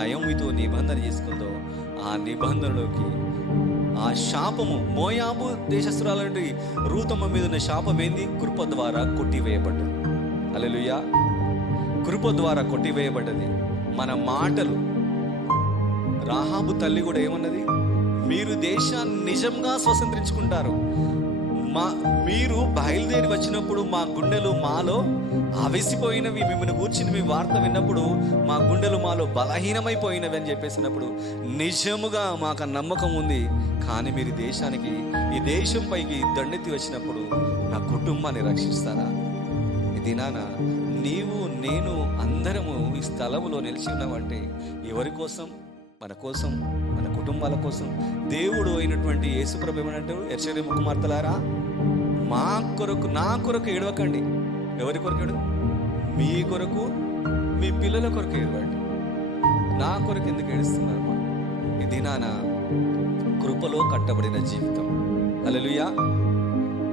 నయోమితో నిబంధన చేసుకుందో ఆ నిబంధనలోకి ఆ శాపము, మోయాబు దేశస్తురాలంటే రూతమ్మ మీద ఉన్న శాపం ఏంది? కృప ద్వారా కొట్టివేయబడ్డది. హల్లెలూయా. కృప ద్వారా కొట్టివేయబడ్డది. మన మాటలు, రాహాబు తల్లి కూడా ఏమన్నది? మీరు దేశాన్ని నిజంగా స్వతంత్రించుకుంటారు, మీరు బయలుదేరి వచ్చినప్పుడు మా గుండెలు మాలో అవిసిపోయినవి, మిమ్మల్ని కూర్చుని మీ వార్త విన్నప్పుడు మా గుండెలు మాలో బలహీనమైపోయినవి అని చెప్పేసినప్పుడు నిజముగా మాకు నమ్మకం ఉంది. కానీ మీరు దేశానికి, ఈ దేశం పైకి దండెత్తి వచ్చినప్పుడు నా కుటుంబాన్ని రక్షిస్తారా? ఇది నాన్న, నీవు నేను అందరము ఈ స్థలములో నిలిచి ఉన్నామంటే ఎవరి కోసం? మన కోసం, మన కుటుంబాల కోసం. దేవుడు అయినటువంటి యేసుప్రభు ఏమనంటాడు? యెరూషలేము కుమార్తెలారా, మా కొరకు, నా కొరకు ఏడవకండి. ఎవరి కొరకు ఏడు? మీ కొరకు, మీ పిల్లల కొరకు ఏడవండి. నా కొరకు ఎందుకు ఏడుస్తున్నారు? ఇది నాన్న కృపలో కట్టబడిన జీవితం. హల్లెలూయా.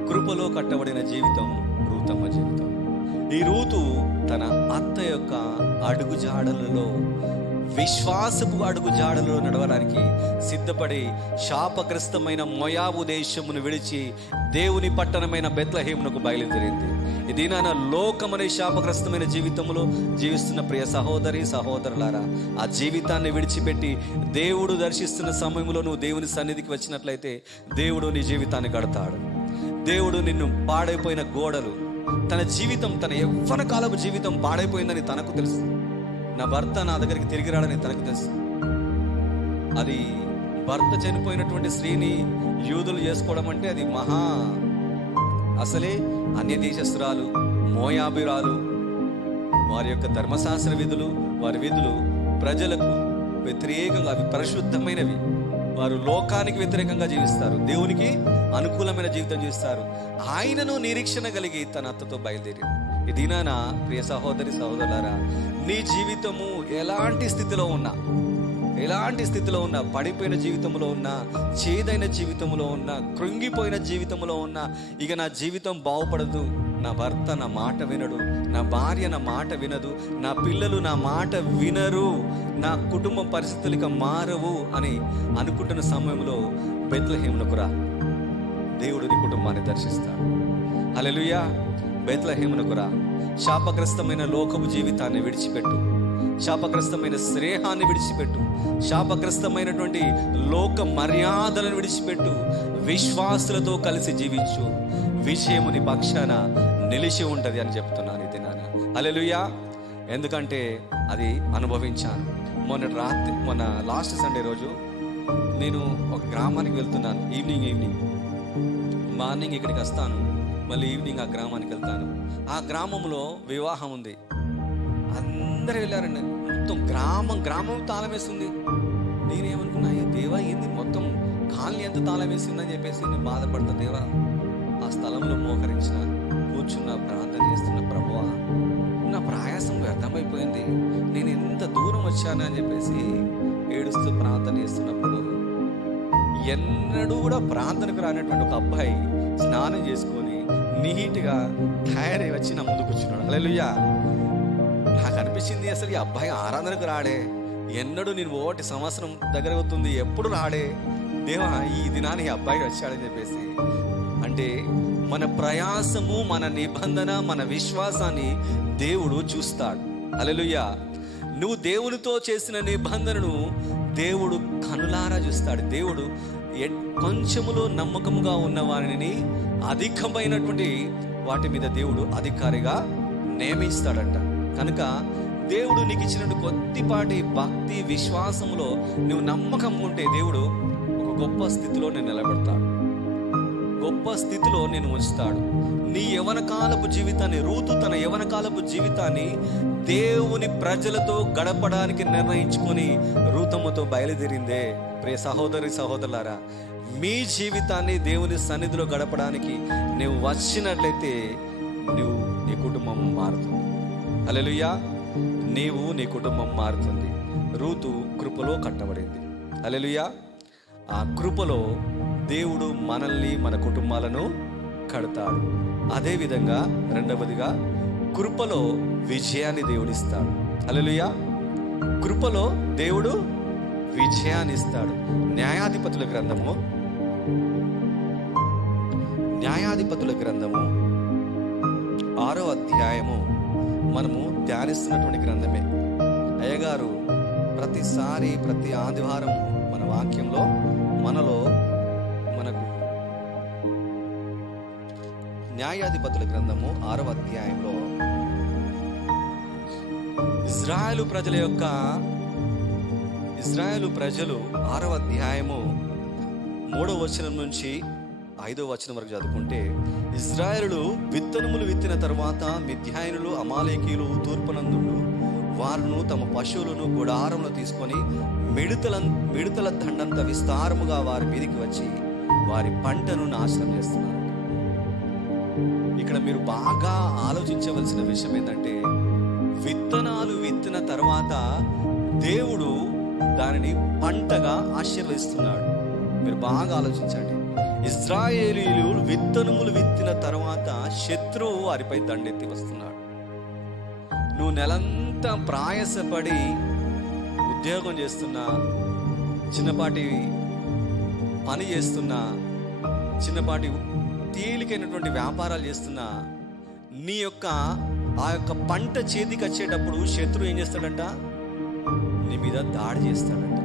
కృపలో కట్టబడిన జీవితం రూతమ్మ జీవితం. ఈ రూతు తన అత్త యొక్క అడుగుజాడలలో, విశ్వాసపు అడుగుజాడలో నడవడానికి సిద్ధపడి శాపగ్రస్తమైన మోయాబు దేశమును విడిచి దేవుని పట్టణమైన బెత్లెహేమునకు బయలుదేరింది. ఇది నా లోకమనే శాపగ్రస్తమైన జీవితంలో జీవిస్తున్న ప్రియ సహోదరి సహోదరులారా, ఆ జీవితాన్ని విడిచిపెట్టి దేవుడు దర్శిస్తున్న సమయంలో నువ్వు దేవుని సన్నిధికి వచ్చినట్లయితే దేవుడు నీ జీవితాన్ని కడతాడు. దేవుడు నిన్ను పాడైపోయిన గోడలు, తన జీవితం, తన యవ్వన కాలపు జీవితం పాడైపోయిందని తనకు తెలుసు. నా భర్త నా దగ్గరికి తిరిగి రాడని తనకు తెలుసు. అది భర్త చనిపోయినటువంటి స్త్రీని యూదులు చేసుకోవడం అంటే అది మహా, అసలే అన్య దేశస్తురాలు, మోయాబీరాలు, వారి యొక్క ధర్మశాస్త్ర విధులు, వారి విధులు ప్రజలకు వ్యతిరేకంగా, అవి పరిశుద్ధమైనవి. వారు లోకానికి వ్యతిరేకంగా జీవిస్తారు, దేవునికి అనుకూలమైన జీవితం జీవిస్తారు. ఆయనను నిరీక్షణ కలిగి తన అత్తతో బయలుదేరి. ఇది నా ప్రియ సహోదరి సహోదరులారా, నీ జీవితము ఎలాంటి స్థితిలో ఉన్నా, పడిపోయిన జీవితంలో ఉన్నా, చేదైన జీవితంలో ఉన్నా, కృంగిపోయిన జీవితంలో ఉన్నా, ఇక నా జీవితం బాగుపడదు, నా భర్త నా మాట వినడు, నా భార్య నా మాట వినదు, నా పిల్లలు నా మాట వినరు, నా కుటుంబ పరిస్థితులు ఇక మారవు అని అనుకుంటున్న సమయంలో బెత్లెహేమునకు రా. దేవుడు నీ కుటుంబాన్ని దర్శిస్తాడు. హల్లెలూయా. బెత్లెహేమునకు రా. శాపగ్రస్తమైన లోకపు జీవితాన్ని విడిచిపెట్టు, శాపగ్రస్తమైన స్నేహాన్ని విడిచిపెట్టు, శాపగ్రస్తమైనటువంటి లోక మర్యాదలను విడిచిపెట్టు, విశ్వాసులతో కలిసి జీవించు. విజయము నీ పక్షాన నిలిచి ఉంటుంది అని చెప్తున్నాను ఇది నాన్న. హల్లెలూయా. ఎందుకంటే అది అనుభవించాను. మొన్న లాస్ట్ సండే రోజు నేను ఒక గ్రామానికి వెళ్తున్నాను. ఈవినింగ్ మార్నింగ్ ఇక్కడికి వస్తాను, మళ్ళీ ఈవినింగ్ ఆ గ్రామానికి వెళ్తాను. ఆ గ్రామంలో వివాహం ఉంది. అందరూ వెళ్ళారండి. మొత్తం గ్రామం తాళం వేస్తుంది. నేనేమనుకున్నా, దేవా ఏంది మొత్తం కాలనీ ఎంత తాళం వేసిందని చెప్పేసి నేను బాధపడతా. దేవా, ఆ స్థలంలో మోకరించిన, కూర్చున్న, ప్రార్థన చేస్తున్న, ప్రభువా నా ప్రయాసం వ్యర్థమైపోయింది, నేను ఎంత దూరం వచ్చాను అని చెప్పేసి ఏడుస్తూ ప్రార్థన చేస్తున్నప్పుడు ఎన్నడూ కూడా ప్రార్థనకు రానటువంటి ఒక అబ్బాయి స్నానం చేసుకొని నీట్గా తయారై వచ్చి నా ముందు కూర్చున్నాడు. హల్లెలూయా. నాకు అనిపించింది, అసలు ఈ అబ్బాయి ఆరాధనకు రాడే, ఎన్నడూ నేను 1 సంవత్సరం దగ్గర అవుతుంది, ఎప్పుడు రాడే, దేవా ఈ దినాన్ని ఈ అబ్బాయి వచ్చాడని చెప్పేసి. అంటే మన ప్రయాసము, మన నిబంధన, మన విశ్వాసాన్ని దేవుడు చూస్తాడు. హల్లెలూయా. నువ్వు దేవునితో చేసిన నిబంధనను దేవుడు కనులారా చూస్తాడు. దేవుడు కొంచెములో నమ్మకముగా ఉన్న వారిని అధికమైనటువంటి వాటి మీద దేవుడు అధికారిగా నియమిస్తాడంట. కనుక దేవుడు నీకు ఇచ్చినట్టు కొద్దిపాటి భక్తి విశ్వాసంలో నువ్వు నమ్మకం ఉంటే దేవుడు ఒక గొప్ప స్థితిలో నేను నిలబెడతాడు, గొప్ప స్థితిలో నేను ఉంచుతాడు. నీ యవనకాలపు జీవితాన్ని, రూతు తన యవనకాలపు జీవితాన్ని దేవుని ప్రజలతో గడపడానికి నిర్ణయించుకొని రూతమ్మతో బయలుదేరిందే. ప్రియ సహోదరి సహోదరులారా, మీ జీవితాన్ని దేవుని సన్నిధిలో గడపడానికి నువ్వు వచ్చినట్లయితే నీ కుటుంబం మారుతుంది. హల్లెలూయా. నీవు, నీ కుటుంబం మారుతుంది. రూతు కృపలో కట్టబడింది. హల్లెలూయా. ఆ కృపలో దేవుడు మనల్ని, మన కుటుంబాలను కడతాడు. అదేవిధంగా రెండవదిగా కృపలో విజయాన్ని దేవుడిస్తాడు. హల్లెలూయా. కృపలో దేవుడు విజయాన్ని ఇస్తాడు. న్యాయాధిపతుల గ్రంథము 6వ అధ్యాయము మనము ధ్యానిస్తున్నటువంటి గ్రంథమే. అయ్యగారు ప్రతిసారి ప్రతి ఆదివారం మన వాక్యంలో మనకు న్యాయాధిపతుల గ్రంథము 6వ అధ్యాయంలో ఇజ్రాయేలు ప్రజలు 6వ అధ్యాయము 3వ వచనం నుంచి 5వ వచనం వరకు చదువుకుంటే, ఇజ్రాయేలు విత్తనములు విత్తిన తర్వాత మిద్యానీయులు, అమాలేకీయులు, తూర్పునందులు వారును తమ పశువులను గుడారంలో తీసుకొని మిడతల దండంత విస్తారముగా వారి మీదికి వచ్చి వారి పంటను నాశనం చేస్తున్నారు. ఇక్కడ మీరు బాగా ఆలోచించవలసిన విషయం ఏంటంటే, విత్తనాలు విత్తిన తర్వాత దేవుడు దానిని పంటగా ఆశీర్వదిస్తున్నాడు. మీరు బాగా ఆలోచించండి. ఇశ్రాయేలీయులు విత్తనములు విత్తిన తర్వాత శత్రువు వారిపై దండెత్తి వస్తున్నాడు. నువ్వు నెలంతా ప్రయాసపడి ఉద్యోగం చేస్తున్నా, చిన్నపాటి పని చేస్తున్నా, చిన్నపాటి తేలికైనటువంటి వ్యాపారాలు చేస్తున్నా, నీ యొక్క ఆ యొక్క పంట చేతికి వచ్చేటప్పుడు శత్రువు ఏం చేస్తాడంట? నీ మీద దాడి చేస్తాడంట.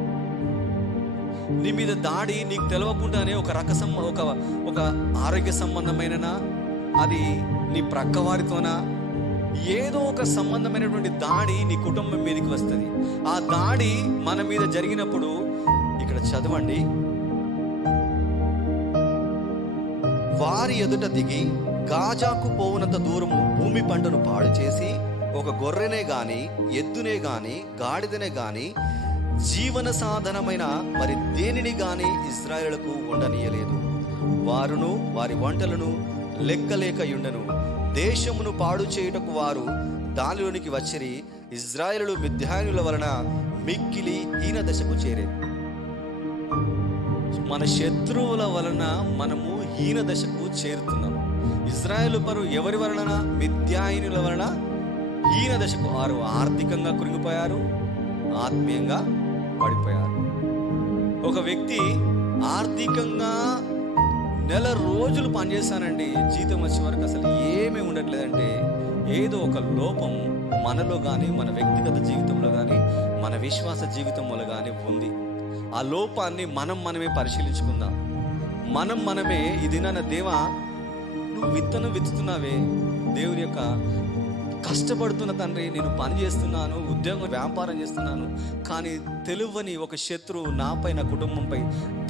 నీ మీద దాడి నీకు తెలవకుండానే ఒక ఆరోగ్య సంబంధమైననా, అది నీ ప్రక్కవారితోనా, ఏదో ఒక సంబంధమైనటువంటి దాడి నీ కుటుంబం మీదకి వస్తుంది. ఆ దాడి మన మీద జరిగినప్పుడు ఇక్కడ చదవండి, వారి ఎదుట దిగి గాజాకు పోవునంత దూరము భూమి పంటను పాడు చేసి ఒక గొర్రెనే గాని, ఎద్దునే గాని, గాడిదనే గాని, జీవన సాధనమైన మరి దేనిని గాని ఇశ్రాయేలుకు ఉండనీయలేదు. వారును వారి వంటలను లెక్కలేకయుండెను. దేశమును పాడు చేయుటకు వారు దానిలోనికి వచ్చిరి. ఇశ్రాయేలు మిద్యానీయుల వలన మిక్కిలి హీన దశకు చేరేది. మన శత్రువుల వలన మనము హీన దశకు చేరుతున్నాం. ఇశ్రాయేలు పరు ఎవరి వలన? మిద్యానీయుల వలన హీన దశకు. వారు ఆర్థికంగా కృంగిపోయారు, ఆత్మీయంగా పడిపోయారు. ఒక వ్యక్తి ఆర్థికంగా నెల రోజులు పనిచేస్తానండి, జీతం వచ్చే వరకు అసలు ఏమీ ఉండట్లేదంటే ఏదో ఒక లోపం మనలో కానీ, మన వ్యక్తిగత జీవితంలో కానీ, మన విశ్వాస జీవితంలో కానీ ఉంది. ఆ లోపాన్ని మనమే పరిశీలించుకుందాం. మనమే ఇది నా దేవా, నువ్వు విత్తనం విత్తుతున్నావే, దేవుని యొక్క కష్టపడుతున్న తండ్రి, నేను పని చేస్తున్నాను, ఉద్యోగం వ్యాపారం చేస్తున్నాను, కానీ తెలియని ఒక శత్రువు నాపై, నా కుటుంబంపై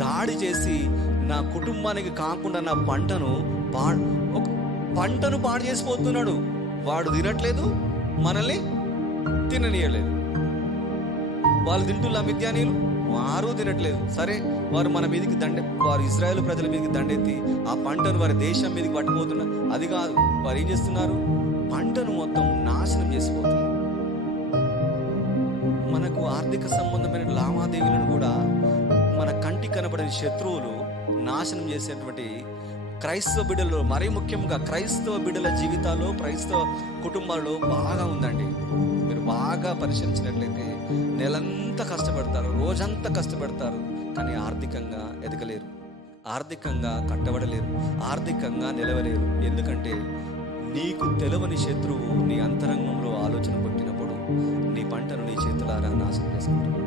దాడి చేసి నా కుటుంబానికి కాకుండా నా పంటను పాడు చేసిపోతున్నాడు. వాడు తినట్లేదు, మనల్ని తిననీయలేదు. వాళ్ళు తింటున్న మిద్యానీయులు, వారు తినట్లేదు. సరే, వారు మన మీదకి వారు ఇశ్రాయేలు ప్రజల మీదకి దండెత్తి ఆ పంటను వారి దేశం మీదకి పట్టుకుపోతున్నారు. అది కాదు, వారు ఏం చేస్తున్నారు? పంటను మొత్తం నాశనం చేసిపోతుంది. మనకు ఆర్థిక సంబంధమైన లావాదేవీలను కూడా మన కంటికి కనబడని శత్రువులు నాశనం చేసేటువంటి క్రైస్తవ బిడ్డలు, మరీ ముఖ్యంగా క్రైస్తవ బిడ్డల జీవితాల్లో, క్రైస్తవ కుటుంబాల్లో బాగా ఉందండి. మీరు బాగా పరిశీలించినట్లయితే నెలంతా కష్టపడతారు, రోజంతా కష్టపడతారు, కానీ ఆర్థికంగా ఎదగలేరు, ఆర్థికంగా కట్టబడలేరు, ఆర్థికంగా నిలవలేరు. ఎందుకంటే నీకు తెలవని శత్రువు నీ అంతరంగంలో ఆలోచన కొట్టినప్పుడు నీ పంటను నీ చేతులారా నాశనం చేసుకుంటావు.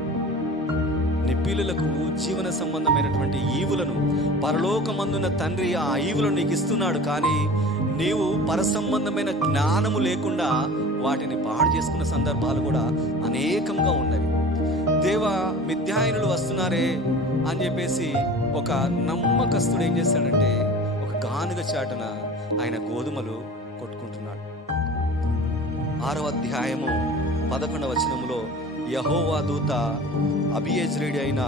నీ పిల్లలకు జీవన సంబంధమైనటువంటి ఈవులను పరలోకమందున్న తండ్రి ఆ ఈవులను నీకు ఇస్తున్నాడు, కానీ నీవు పరసంబంధమైన జ్ఞానము లేకుండా వాటిని పాడు చేసుకున్న సందర్భాలు కూడా అనేకంగా ఉన్నవి. దేవా, మిద్యానీయులు వస్తున్నారే అని చెప్పేసి ఒక నమ్మకస్తుడు ఏం చేస్తాడంటే ఒక గానుగ చాటున ఆయన గోధుమలు కొట్టుకుంటున్నాడు. 6వ అధ్యాయము 11వ వచనములో యెహోవా దూత అబీయెజ్రీయుడు అయిన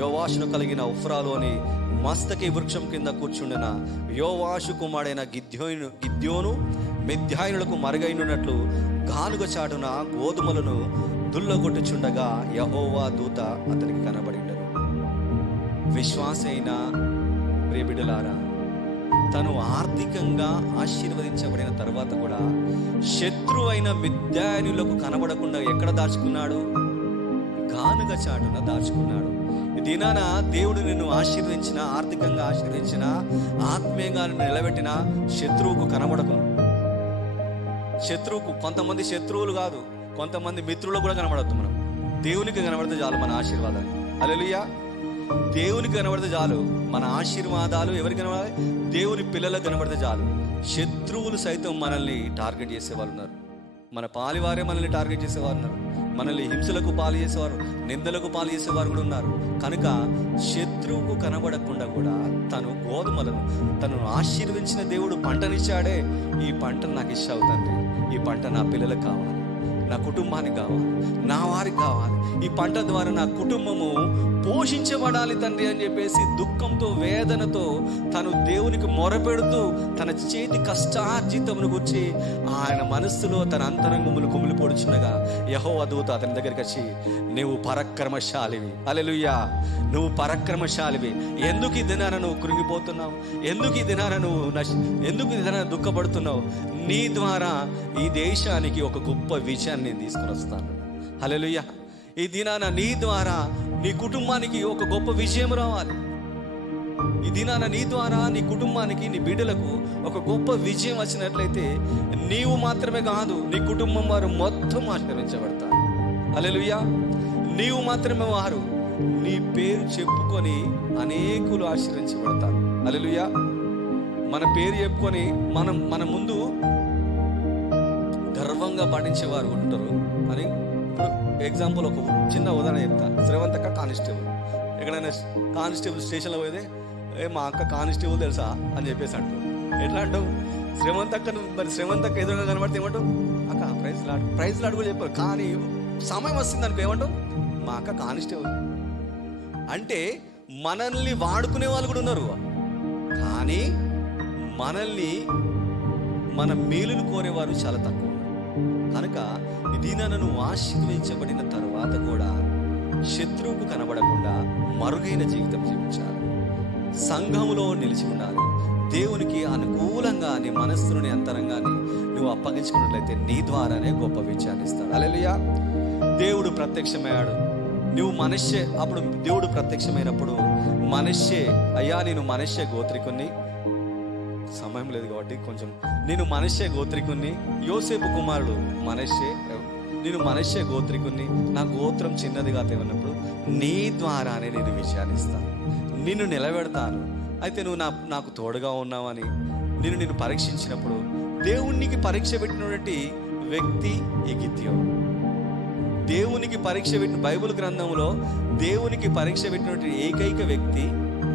యోవాషును కలిగిన ఉఫ్రాలోని మస్తకి వృక్షం కింద కూర్చుండిన యోవాషు కుమారుడైన గిద్యోను మిద్యానీయులకు మరుగైనట్లు గానుగ చాటున గోధుమలను దుల్లగొట్టుచుండగా యెహోవా దూత అతనికి కనబడిండెను. విశ్వాస అయిన ప్రియబిడ్డలారా, తను ఆర్థికంగా ఆశీర్వదించబడిన తర్వాత కూడా శత్రువైన మిద్యానీయులకు కనబడకుండా ఎక్కడ దాచుకున్నాడు? గానుగ చాటున దాచుకున్నాడు. ఈ దినాన దేవుడు నిన్ను ఆశీర్వదించిన, ఆర్థికంగా ఆశీర్వదించిన, ఆత్మీయంగా నిలబెట్టిన శత్రువుకు కనబడకు. శత్రువుకు, కొంతమంది శత్రువులు కాదు, కొంతమంది మిత్రులు కూడా కనబడద్దు. మనం దేవునికి కనబడితే చాలు మన ఆశీర్వాదాలు. హల్లెలూయా. దేవునికి కనబడితే చాలు మన ఆశీర్వాదాలు. ఎవరికి కనబడాలి? దేవుని పిల్లలకు కనబడితే చాలు. శత్రువులు సైతం మనల్ని టార్గెట్ చేసేవాళ్ళు ఉన్నారు. మన పాలివారే మనల్ని టార్గెట్ చేసేవారు ఉన్నారు. మనల్ని హింసలకు పాలు చేసేవారు, నిందలకు పాలు చేసేవారు కూడా ఉన్నారు. కనుక శత్రువుకు కనబడకుండా కూడా తను గోధుమలను, తను ఆశీర్వించిన దేవుడు పంటనిచ్చాడే. ఈ పంట నాకు ఇష్టం తండ్రి, ఈ పంట నా పిల్లలకు కావాలి, నా కుటుంబానికి కావాలి, నా వారికి కావాలి. ఈ పంట ద్వారా నా కుటుంబము పోషించబడాలి తండ్రి అని చెప్పేసి దుఃఖంతో, వేదనతో తను దేవునికి మొరపెడుతూ తన చేతి కష్టార్జితమును గురించి ఆయన మనస్సులో తన అంతరంగములు కుమిలిపోడుచుండగా యెహోవా దూత అతని దగ్గరికి వచ్చి, నువ్వు పరాక్రమశాలివి, హల్లెలూయా, నువ్వు పరాక్రమశాలివి. ఎందుకు ఈ దినాన నువ్వు కృంగిపోతున్నావు? ఎందుకు ఈ దినాన ఎందుకు ఈ దినాన దుఃఖపడుతున్నావు? నీ ద్వారా ఈ దేశానికి ఒక గొప్ప విజయాన్ని నేను తీసుకుని వస్తాను. హల్లెలూయా. ఈ దినాన నీ ద్వారా నీ కుటుంబానికి ఒక గొప్ప విజయం రావాలి. ఈ దినాన నీ ద్వారా నీ కుటుంబానికి, నీ బిడ్డలకు ఒక గొప్ప విజయం వచ్చినట్లయితే నీవు మాత్రమే కాదు, నీ కుటుంబం వారు మొత్తం ఆశీర్వదించబడతారు. హల్లెలూయా. నీవు మాత్రమే వారు, నీ పేరు చెప్పుకొని అనేకులు ఆశీర్వదించబడతారు. హల్లెలూయా. మన పేరు చెప్పుకొని మన ముందు గర్వంగా పాటించేవారు ఉంటారు అని. ఇప్పుడు ఎగ్జాంపుల్ ఒక చిన్న ఉదాహరణ చెప్తా. శ్రవంతక్క కానిస్టేబుల్. ఎక్కడైనా కానిస్టేబుల్ స్టేషన్లో పోయితే, మా అక్క కానిస్టేబుల్ తెలుసా అని చెప్పేసి అంటావు. ఎట్లా అంటావు? శ్రవంతక్కను, మరి శ్రవంతక్క ఎదురుగా కనబడితే ఏమంటావు? అక్క ప్రైజ్ లాడు కూడా చెప్పారు. కానీ సమయం వస్తుంది అనుకో ఏమంటావు? మా అక్క కానిస్టేబుల్. అంటే మనల్ని వాడుకునే వాళ్ళు కూడా ఉన్నారు, కానీ మనల్ని, మన మేలును కోరేవారు చాలా తక్కువ. కనుక ఈ దినాన నువ్వు ఆశీర్వదించబడిన తర్వాత కూడా శత్రువుకు కనబడకుండా మరుగైన జీవితం జీవించాలి. సంఘములో నిలిచి ఉండాలి. దేవునికి అనుకూలంగా నీ మనస్సును, నీ అంతరంగాన్ని నువ్వు అప్పగించుకున్నట్లయితే నీ ద్వారానే గొప్ప విజయాన్ని ఇస్తాడు. హల్లెలూయా. దేవుడు ప్రత్యక్షమయ్యాడు. నువ్వు మనష్యే, అప్పుడు దేవుడు ప్రత్యక్షమైనప్పుడు మనష్యే, అయ్యా నేను మనష్యే గోత్రికుని, సమయం లేదు కాబట్టి కొంచెం, నేను మనష్యే గోత్రికుని, యోసేపు కుమారుడు మనష్యే, నేను మనష్యే గోత్రికుని, నా గోత్రం చిన్నదిగా తేవన్నప్పుడు నీ ద్వారానే నేను విజయాన్ని ఇస్తాను, నిన్ను నిలబెడతాను. అయితే నువ్వు నాకు తోడుగా ఉన్నావని నిన్ను పరీక్షించినప్పుడు, దేవునికి పరీక్ష పెట్టినటువంటి వ్యక్తి ఈ గిద్యోను. దేవునికి పరీక్ష పెట్టిన, బైబిల్ గ్రంథంలో దేవునికి పరీక్ష పెట్టినటువంటి ఏకైక వ్యక్తి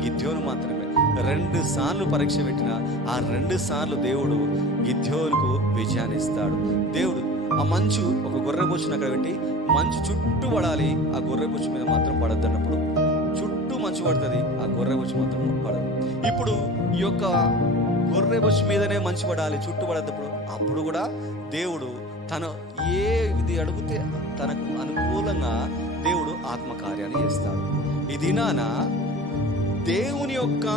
గిద్యోను మాత్రమే. 2 సార్లు పరీక్ష పెట్టిన ఆ 2 సార్లు దేవుడు గిద్యోనుకు విజయాన్ని ఇస్తాడు. దేవుడు ఆ మంచు, ఒక గొర్రెబొచ్చును అక్కడ పెట్టి మంచు చుట్టూ పడాలి, ఆ గొర్రెబొచ్చు మీద మాత్రం పడద్దు అన్నప్పుడు చుట్టూ మంచు పడుతుంది, ఆ గొర్రెబొచ్చు మాత్రం పడదు. ఇప్పుడు ఈ యొక్క గొర్రెబొచ్చు మీదనే మంచు పడాలి, చుట్టూ పడద్దప్పుడు, అప్పుడు కూడా దేవుడు తను ఏది అడిగితే తనకు అనుకూలంగా దేవుడు ఆత్మకార్యాన్ని చేస్తాడు. ఈ దినాన దేవుని యొక్క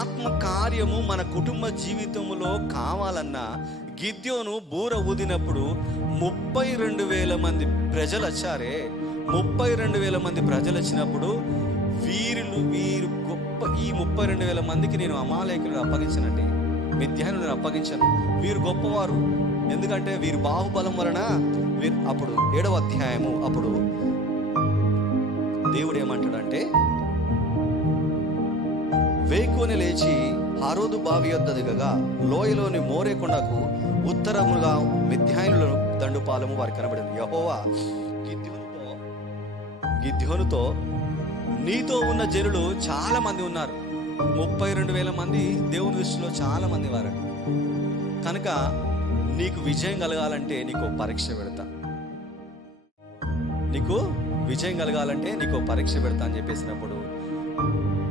ఆత్మకార్యము మన కుటుంబ జీవితంలో కావాలన్నా గిద్యోను బూర ఊదినప్పుడు 32,000 మంది ప్రజలు వచ్చారే. 32,000 మంది ప్రజలు వచ్చినప్పుడు వీరు గొప్ప, ఈ 32,000 మందికి నేను అమాలేకులను అప్పగించనండి, మిద్యానులను అప్పగించను, వీరు గొప్పవారు, ఎందుకంటే వీరు బాహుబలం వలన అప్పుడు 7వ అధ్యాయము, అప్పుడు దేవుడు ఏమంటాడంటే, వేకువని లేచి హారోదు బావి యొద్ద దిగగా లోయలోని మోరే కొండకు ఉత్తరముగా మిద్యానుల దండుపాలెము వారికి కనబడింది. యెహోవా గిద్యోనుతో నీతో ఉన్న జనులు చాలా మంది ఉన్నారు. 32,000 మంది దేవుని దృష్టిలో చాలా మంది వారు. కనుక నీకు విజయం కలగాలంటే నీకు పరీక్ష పెడతా, నీకు విజయం కలగాలంటే నీకు పరీక్ష పెడతా అని చెప్పేసినప్పుడు,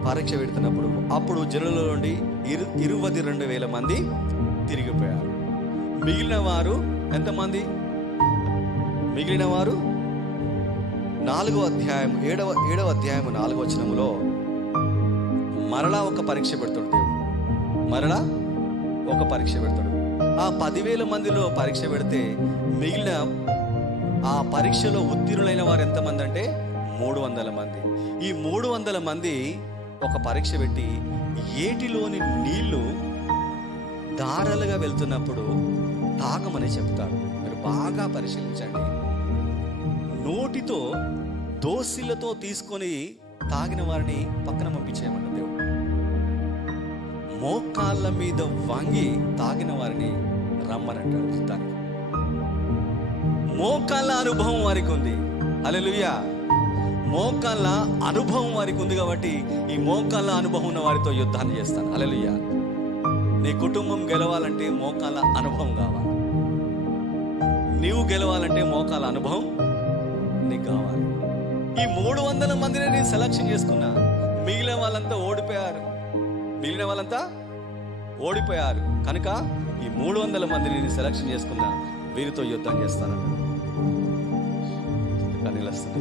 పరీక్ష పెడుతున్నప్పుడు అప్పుడు జనుల నుండి 22,000 మంది తిరిగిపోయారు. మిగిలిన వారు ఎంతమంది? మిగిలిన వారు 4వ అధ్యాయం 7వ అధ్యాయము 4వ వచనములో మరలా ఒక పరీక్ష పెడతాడు దేవుడు. మరలా ఒక పరీక్ష పెడతాడు. ఆ 10,000 మందిలో పరీక్ష పెడితే మిగిలిన ఆ పరీక్షలో ఉత్తీర్ణులైన వారు ఎంతమంది అంటే 300 మంది. ఈ 300 మంది ఒక పరీక్ష పెట్టి ఏటిలోని నీళ్లు ధారలుగా వెళ్తున్నప్పుడు తాగమని చెప్తాడు. మీరు బాగా పరిశీలించండి. నోటితో దోసిలతో తీసుకొని తాగిన వారిని పక్కన పంపించేయమంట దేవుడు. మోకాళ్ళ మీద వంగి తాగిన వారిని రమ్మనంటాడు యుద్ధానికి. మోకాళ్ళ అనుభవం వారికి ఉంది. హల్లెలూయా. మోకాళ్ళ అనుభవం వారికి ఉంది కాబట్టి ఈ మోకాళ్ళ అనుభవం ఉన్న వారితో యుద్ధాన్ని చేస్తాను. హల్లెలూయా. నీ కుటుంబం గెలవాలంటే మోకాళ్ళ అనుభవం కావాలి. నీవు గెలవాలంటే మోకాళ్ళ అనుభవం నీకు కావాలి. ఈ 300 మందిని నేను సెలక్షన్ చేసుకున్నా. మిగిలిన వాళ్ళంతా ఓడిపోయారు కనుక ఈ 300 మందిని నేను సెలక్షన్ చేసుకున్నా. వీరితో యుద్ధం చేస్తానన్నాడు. కన్నీళ్ళు వస్తుంది.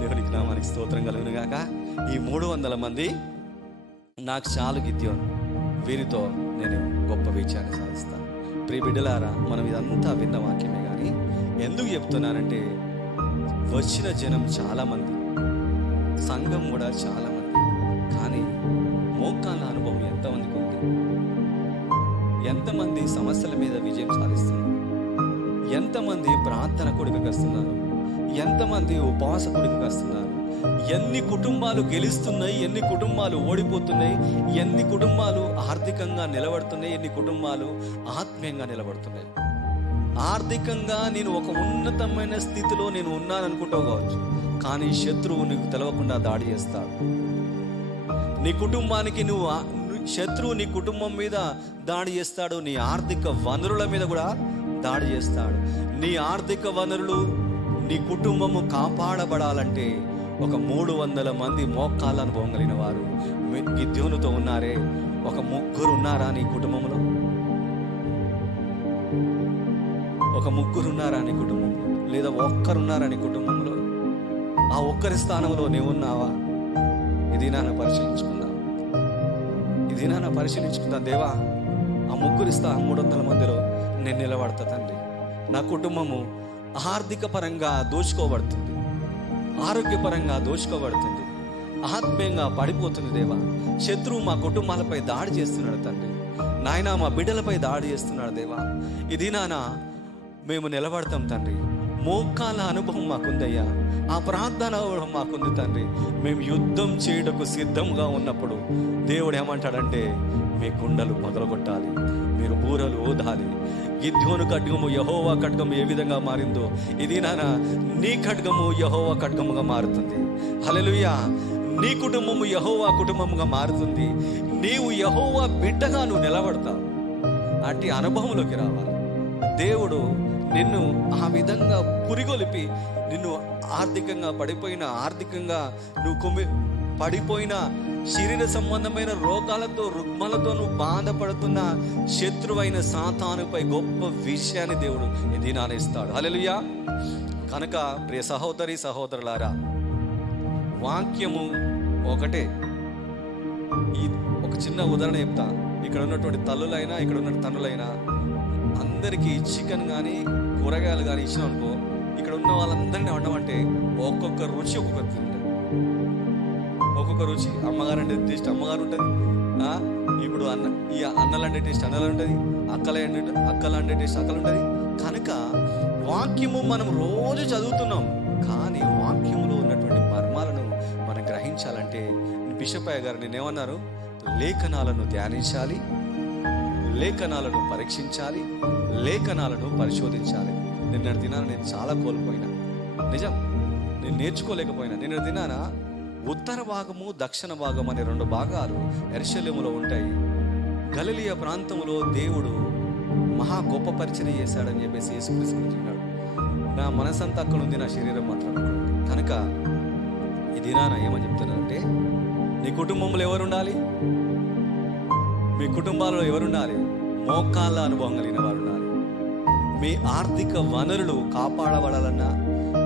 దేవునికి నామానికి స్తోత్రం కలుగును గాక. ఈ 300 మంది నాకు చాలు గిద్యోను, వీరితో నేను గొప్ప విజయాన్ని సాధిస్తాను. ప్రియ బిడ్డలారా, మనం ఇదంతా విన్న వాక్యమే కానీ ఎందుకు చెప్తున్నానంటే వచ్చిన జనం చాలామంది, సంఘం కూడా చాలామంది, కానీ మోకాళ్ళ అనుభవం ఎంతమందికి ఉంది? ఎంతమంది సమస్యల మీద విజయం సాధిస్తున్నారు? ఎంతమంది ప్రార్థన కొడుకుకి వస్తున్నారు? ఎంతమంది ఉపవాస కొడుకుకి వస్తున్నారు? ఎన్ని కుటుంబాలు గెలుస్తున్నాయి, ఎన్ని కుటుంబాలు ఓడిపోతున్నాయి, ఎన్ని కుటుంబాలు ఆర్థికంగా నిలబడుతున్నాయి, ఎన్ని కుటుంబాలు ఆత్మీయంగా నిలబడుతున్నాయి. ఆర్థికంగా నేను ఒక ఉన్నతమైన స్థితిలో నేను ఉన్నాను అనుకుంటావు కావచ్చు, కానీ శత్రువు నీకు తెలవకుండా దాడి చేస్తాడు. నీ కుటుంబానికి శత్రువు నీ కుటుంబం మీద దాడి చేస్తాడు. నీ ఆర్థిక వనరుల మీద కూడా దాడి చేస్తాడు. నీ ఆర్థిక వనరులు, నీ కుటుంబము కాపాడబడాలంటే ఒక 300 మంది మోకాళ్ళ అనుభవం కలిగిన వారు గిద్యోనుతో ఉన్నారే. ఒక 3 ఉన్నారా నీ కుటుంబంలో? ఒక 3 ఉన్నారా నీ కుటుంబంలో? లేదా ఒక్కరున్నారా నీ కుటుంబంలో? ఆ ఒక్కరి స్థానంలో నీవున్నావా? ఇది నాన్న పరిశీలించుకుందా. దేవా, ఆ 300 మందిలో నేను నిలబడతా తండ్రి. నా కుటుంబము ఆర్థిక పరంగా దోచుకోబడుతుంది, ఆరోగ్యపరంగా దోచుకోబడుతుంది, ఆత్మీయంగా పడిపోతుంది. దేవా, శత్రువు మా కుటుంబాలపై దాడి చేస్తున్నాడు తండ్రి. నాయన, మా బిడ్డలపై దాడి చేస్తున్నాడు. దేవా, ఇది నాన్న మేము నిలబడతాం తండ్రి. మోకాళ్ళ అనుభవం మాకుందయ్యా, ఆ ప్రార్థన అనుభవం మాకుంది తండ్రి. మేము యుద్ధం చేయటకు సిద్ధంగా ఉన్నప్పుడు దేవుడు ఏమంటాడంటే, మీ కుండలు పగలగొట్టాలి, మీరు బూరలు ఊదాలి. గిద్యోను ఖడ్గము యెహోవా ఖడ్గము ఏ విధంగా మారిందో ఇది నాన్న నీ ఖడ్గము యెహోవా ఖడ్గముగా మారుతుంది. హల్లెలూయా. నీ కుటుంబము యెహోవా కుటుంబముగా మారుతుంది. నీవు యెహోవా బిడ్డగా నువ్వు నిలబడతావు. అట్టి అనుభవంలోకి రావాలి. దేవుడు నిన్ను ఆ విధంగా పురిగొలిపి, నిన్ను ఆర్థికంగా నువ్వు పడిపోయిన శరీర సంబంధమైన రోగాలతో, రుగ్మలతో నువ్వు బాధపడుతున్న శత్రువైన సాతానుపై గొప్ప విషయాన్ని దేవుడు ఇది నానేస్తాడు. హల్లెలూయా. కనుక ప్రియ సహోదరి సహోదరులారా, వాక్యము ఒకటే. ఒక చిన్న ఉదాహరణ చెప్తా. ఇక్కడ ఉన్నటువంటి తల్లులైనా, ఇక్కడ ఉన్న తనులైనా అందరికీ చికెన్ కానీ కూరగాయలు కానీ ఇచ్చినాం అనుకో, ఇక్కడ ఉన్న వాళ్ళందరినీ వండమంటే ఒక్కొక్క రుచి ఒక్కొక్క తింటారు. ఒక్కొక్క రుచి. అమ్మగారు అంటే టేస్ట్ అమ్మగారు ఉంటుంది. ఇప్పుడు అన్నలు అంటే టేస్ట్ అన్నలు ఉంటుంది. అక్కలు అంటే టేస్ట్ అక్కలు ఉంటుంది. కనుక వాక్యము మనం రోజు చదువుతున్నాం, కానీ వాక్యములో ఉన్నటువంటి మర్మాలను మనం గ్రహించాలంటే బిషప్ అయ్య గారు నేనేమన్నారు, లేఖనాలను ధ్యానించాలి, లేఖనాలను పరీక్షించాలి, లేఖనాలను పరిశోధించాలి. నిన్న దినాన నేను చాలా కోల్పోయినా, నిజం, నేను నేర్చుకోలేకపోయినా. నిన్న దినాన ఉత్తర భాగము దక్షిణ భాగం అనే 2 భాగాలు యెరూషలేములో ఉంటాయి. గలిలయ ప్రాంతంలో దేవుడు మహా గొప్ప పరిచర్య చేశాడని చెప్పేసి యేసుక్రీస్తున్నాడు. నా మనసంతా అక్కడ ఉంది, నా శరీరం మాత్రం. కనుక ఈ దినాన ఏమని చెప్తున్నానంటే, నీ కుటుంబంలో ఎవరుండాలి? మీ కుటుంబాలలో ఎవరుండాలి? మోకాళ్ళ అనుభవం కలిగిన వారు ఉండాలి. మీ ఆర్థిక వనరులు కాపాడబడాలన్నా,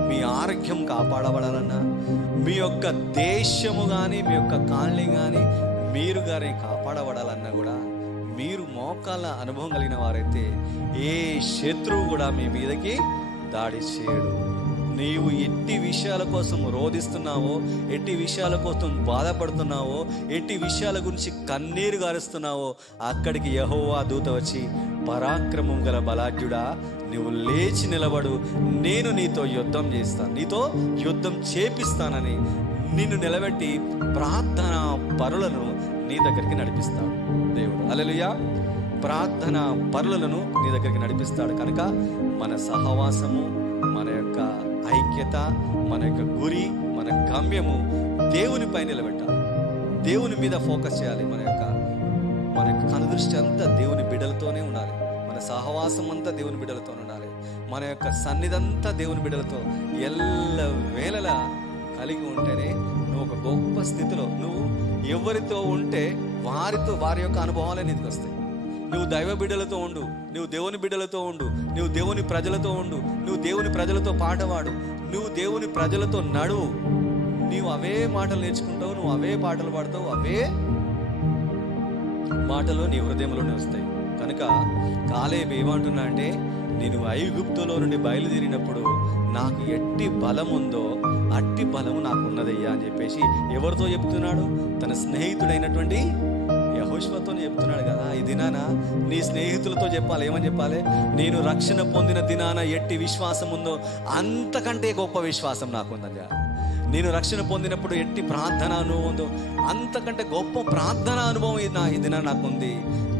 మీ ఆరోగ్యం కాపాడబడాలన్నా, మీ యొక్క దేశము కానీ, మీ యొక్క కాలనీ కానీ, మీరు కానీ కాపాడబడాలన్నా కూడా మీరు మోకాళ్ళ అనుభవం కలిగిన వారైతే ఏ శత్రువు కూడా మీ మీదకి దాడి చేయడు. నీవు ఎట్టి విషయాల కోసం రోధిస్తున్నావో, ఎట్టి విషయాల కోసం బాధపడుతున్నావో, ఎట్టి విషయాల గురించి కన్నీరు గారుస్తున్నావో, అక్కడికి యెహోవా దూత వచ్చి, పరాక్రమం గల బలాఢ్యుడా, నువ్వు లేచి నిలబడు, నేను నీతో యుద్ధం చేస్తాను, నీతో యుద్ధం చేపిస్తానని నిన్ను నిలబెట్టి ప్రార్థన పరులను నీ దగ్గరికి నడిపిస్తాడు దేవుడు. హల్లెలూయా. ప్రార్థన పరులను నీ దగ్గరికి నడిపిస్తాడు. కనుక మన సహవాసము, మన యొక్క ఐక్యత, మన యొక్క గురి, మన గమ్యము దేవునిపై నిలబెట్టాలి. దేవుని మీద ఫోకస్ చేయాలి. మన యొక్క కనుదృష్టి అంతా దేవుని బిడ్డలతోనే ఉండాలి. మన సహవాసం అంతా దేవుని బిడ్డలతో ఉండాలి. మన యొక్క సన్నిధంతా దేవుని బిడ్డలతో ఎల్ల వేళలా కలిగి ఉంటేనే నువ్వు ఒక గొప్ప స్థితిలో, నువ్వు ఎవరితో ఉంటే వారి యొక్క అనుభవాలే నీకు వస్తాయి. నువ్వు దైవ బిడ్డలతో ఉండు, నువ్వు దేవుని బిడ్డలతో ఉండు, నువ్వు దేవుని ప్రజలతో ఉండు, నువ్వు దేవుని ప్రజలతో పాటవాడు, నువ్వు దేవుని ప్రజలతో నడువు. నీవు అవే మాటలు నేర్చుకుంటావు, నువ్వు అవే పాటలు పాడతావు, అవే మాటలు నీ హృదయంలోనే వస్తాయి. కనుక కాలేబు ఏమంటున్నా అంటే, నేను ఐగుప్తులో నుండి బయలుదేరినప్పుడు నాకు ఎట్టి బలం ఉందో అట్టి బలము నాకున్నదయ్యా అని చెప్పేసి ఎవరితో చెప్తున్నాడు? తన స్నేహితుడైనటువంటి యెహోషువతోనే చెప్తున్నాడు కదా. ఈ దినాన నీ స్నేహితులతో చెప్పాలి. ఏమని చెప్పాలి? నేను రక్షణ పొందిన దినాన ఎట్టి విశ్వాసం ఉందో అంతకంటే గొప్ప విశ్వాసం నాకుందయ్యా. నేను రక్షణ పొందినప్పుడు ఎట్టి ప్రార్థన అనుభవం ఉందో అంతకంటే గొప్ప ప్రార్థన అనుభవం ఈ దినాన నాకుంది.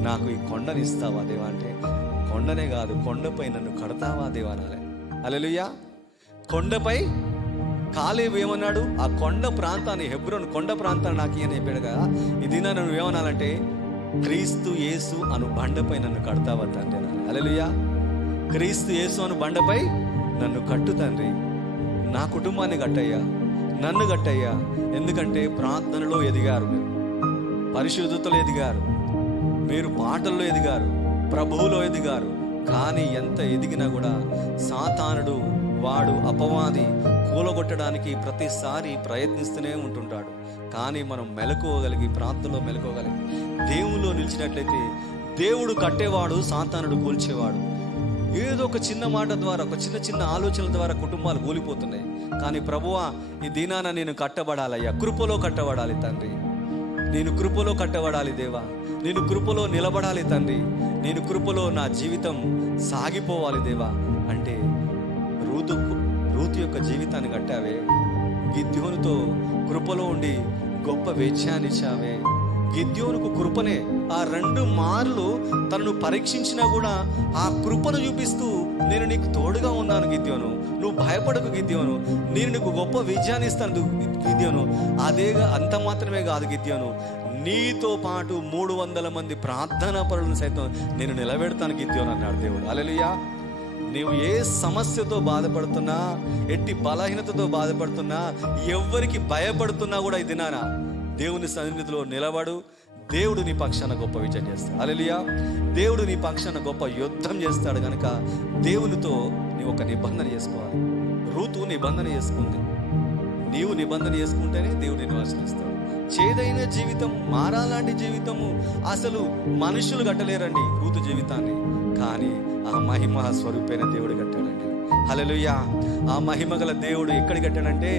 నాకు ఈ కొండని ఇస్తావా దేవా అంటే, కొండనే కాదు, కొండపై నన్ను కడతావా దేవా అనాలి. హల్లెలూయా. కొండపై కాలేబు ఏమన్నాడు? ఆ కొండ ప్రాంతాన్ని, హెబ్రోను కొండ ప్రాంతాన్ని నాకు అని చెప్పాడు కదా. ఇది నువ్వు ఏమనాలంటే, క్రీస్తు యేసు అను బండపై నన్ను కడతావా తండ్రి అనాలి. హల్లెలూయా. క్రీస్తు యేసు అను బండపై నన్ను కట్టు తండ్రి, నా కుటుంబాన్ని కట్టయ్యా, నన్ను కట్టయ్యా. ఎందుకంటే ప్రార్థనలో ఎదిగారు మీరు, పరిశుద్ధతలో ఎదిగారు, మీరు పాటల్లో ఎదిగారు, ప్రభువులో ఎదిగారు. కానీ ఎంత ఎదిగినా కూడా సాతానుడు, వాడు అపవాది కూలగొట్టడానికి ప్రతిసారి ప్రయత్నిస్తూనే ఉంటుంటాడు. కానీ మనం మెలకువగలిగి, ప్రార్థనలో మెలకువగలిగి దేవుల్లో నిలిచినట్లయితే దేవుడు కట్టేవాడు, సాతానుడు కూల్చేవాడు. ఏదో ఒక చిన్న మాట ద్వారా, ఒక చిన్న ఆలోచనల ద్వారా కుటుంబాలు కూలిపోతున్నాయి. కానీ ప్రభువా, ఈ దినాన నేను కట్టబడాలయ్యా, కృపలో కట్టబడాలి తండ్రి, నేను కృపలో కట్టబడాలి దేవా, నేను కృపలో నిలబడాలి తండ్రి, నేను కృపలో నా జీవితం సాగిపోవాలి దేవా అంటే, రూతు యొక్క జీవితాన్ని కట్టావే. గిద్యోనుతో కృపలో ఉండి గొప్ప వెచ్చాన్ని ఇచ్చావే. గిద్యోనుకు కృపనే, ఆ 2 మార్లు తనను పరీక్షించినా కూడా ఆ కృపను చూపిస్తూ, నేను నీకు తోడుగా ఉన్నాను గిద్యోను, నువ్వు భయపడకు గిద్యోను, నేను నీకు గొప్ప విజయాన్ని ఇస్తాను గిద్యోను. అంత మాత్రమే కాదు గిద్యోను, నీతో పాటు 300 మంది ప్రార్థనా పరులను సైతం నేను నిలబెడతాను గిద్యోను అన్నాడు దేవుడు. హల్లెలూయా. నీవు ఏ సమస్యతో బాధపడుతున్నా, ఎట్టి బలహీనతతో బాధపడుతున్నా, ఎవ్వరికి భయపడుతున్నా కూడా ఈ దినాన దేవుని సన్నిధిలో నిలబడు. దేవుడు నీ పక్షాన గొప్ప విజయం చేస్తాడు. హల్లెలూయా. దేవుడు నీ పక్షాన గొప్ప యుద్ధం చేస్తాడు. కనుక దేవునితో నీవు ఒక నిబంధన చేసుకోవాలి. రూతు నిబంధన చేసుకుంది. నీవు నిబంధన చేసుకుంటేనే దేవుడు నిన్ను ఆశీర్వదిస్తాడు. చేదైన జీవితం, మారాలాంటి జీవితము అసలు మనుషులు కట్టలేరండి రూతు జీవితాన్ని. కానీ ఆ మహిమ స్వరూపైన దేవుడు కట్టాడండి. హల్లెలూయా. ఆ మహిమ గల దేవుడు ఎక్కడికి కట్టాడంటే,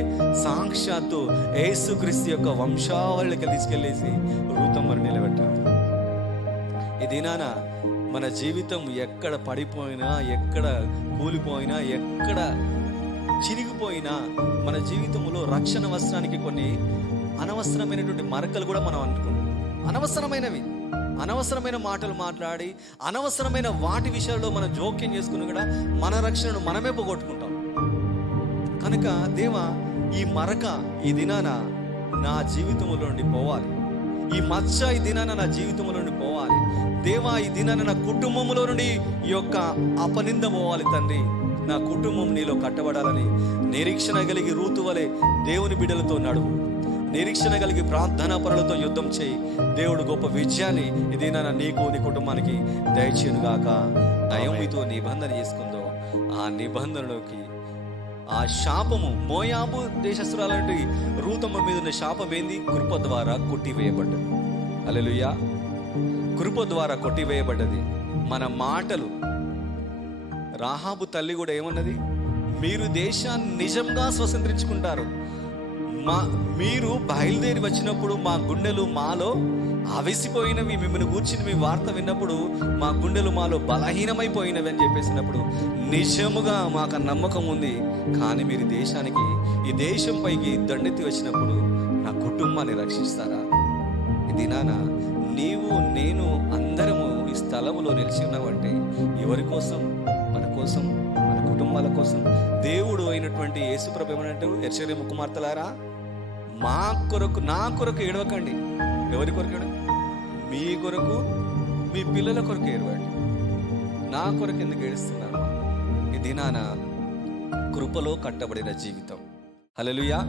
సాక్షాత్తు యేసుక్రీస్తు యొక్క వంశావళికి తీసుకెళ్ళేసి రూతమ్మను నిలబెట్టాడు. ఈ దినాన మన జీవితం ఎక్కడ పడిపోయినా, ఎక్కడ కూలిపోయినా, ఎక్కడ చిరిగిపోయినా, మన జీవితంలో రక్షణ వస్త్రానికి కొన్ని అనవసరమైనటువంటి మరకలు కూడా మనం అనుకుంటాం. అనవసరమైన మాటలు మాట్లాడి, అనవసరమైన వాటి విషయాల్లో మనం జోక్యం చేసుకుని కూడా మన రక్షణను మనమే పోగొట్టుకుంటాం. కనుక దేవా, ఈ మరక ఈ దినాన నా జీవితంలో నుండి పోవాలి, ఈ మచ్చ ఈ దినాన నా జీవితంలో నుండి పోవాలి దేవా. ఈ దినాన నా కుటుంబంలో నుండి ఈ యొక్క అపనింద పోవాలి తండ్రి. నా కుటుంబం నీలో కట్టబడాలని నిరీక్షణ కలిగి రూతు వలె దేవుని బిడ్డలతో నడువు. నిరీక్షణ కలిగి ప్రార్థనా పరులతో యుద్ధం చేయి. దేవుడు గొప్ప విజయాన్ని ఇదేనా నీకు, నీ కుటుంబానికి దయచేయునుగాక. నయోమితో నిబంధన చేసుకుందో ఆ నిబంధనలోకి ఆ శాపము, మోయాబు దేశస్తురాలంటే రూతమ్మ మీద ఉన్న శాపం ఏంది? కృప ద్వారా కొట్టివేయబడ్డది. హల్లెలూయా. కృప ద్వారా కొట్టివేయబడ్డది. మన మాటలు, రాహాబు తల్లి కూడా ఏమన్నది? మీరు దేశాన్ని నిజంగా స్వతంత్రించుకుంటారు. మీరు బయలుదేరి వచ్చినప్పుడు మా గుండెలు మాలో అవిసిపోయినవి, మిమ్మల్ని కూర్చుని మీ వార్త విన్నప్పుడు మా గుండెలు మాలో బలహీనమైపోయినవి అని చెప్పేసినప్పుడు నిజముగా మాకు నమ్మకం ఉంది. కానీ మీరు దేశానికి, ఈ దేశం పైకి దండెత్తి వచ్చినప్పుడు నా కుటుంబాన్ని రక్షిస్తారా? ఇది నాన్న, నీవు నేను అందరము ఈ స్థలములో నిలిచి ఉన్నామంటే ఎవరి కోసం? మన కోసం, మన కుటుంబాల కోసం. దేవుడు అయినటువంటి యేసుప్రభు ఏమన్నట్టు, యెరూషలేము కుమార్తెలారా మా కొరకు, నా కొరకు ఏడవకండి. ఎవరి కొరకు ఏడవ? మీ కొరకు, మీ పిల్లల కొరకు ఏడవండి. నా కొరకు ఎందుకు ఏడుస్తున్నాను? ఈ దినాన కృపలో కట్టబడిన జీవితం. హల్లెలూయా.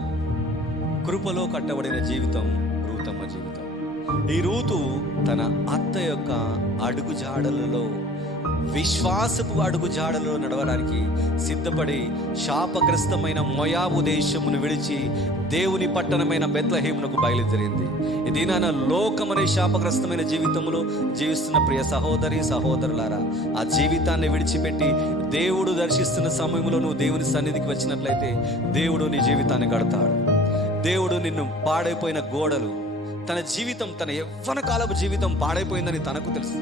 కృపలో కట్టబడిన జీవితం రూతమ్మ జీవితం. ఈ రూతు తన అత్త యొక్క అడుగు జాడలలో, విశ్వాసపు అడుగు జాడలలో నడవడానికి సిద్ధపడి శాపగ్రస్తమైన మోయాబు దేశమును విడిచి దేవుని పట్టణమైన బెత్లెహేమునకు బయలుదేరింది. ఇది నా లోకమనే శాపగ్రస్తమైన జీవితంలో జీవిస్తున్న ప్రియ సహోదరి సహోదరులారా, ఆ జీవితాన్ని విడిచిపెట్టి దేవుడు దర్శిస్తున్న సమయంలో నువ్వు దేవుని సన్నిధికి వచ్చినట్లయితే దేవుడు నీ జీవితాన్ని కడతాడు. దేవుడు నిన్ను పాడైపోయిన గోడలు, తన జీవితం, తన యవ్వన కాలపు జీవితం పాడైపోయిందని తనకు తెలుసు.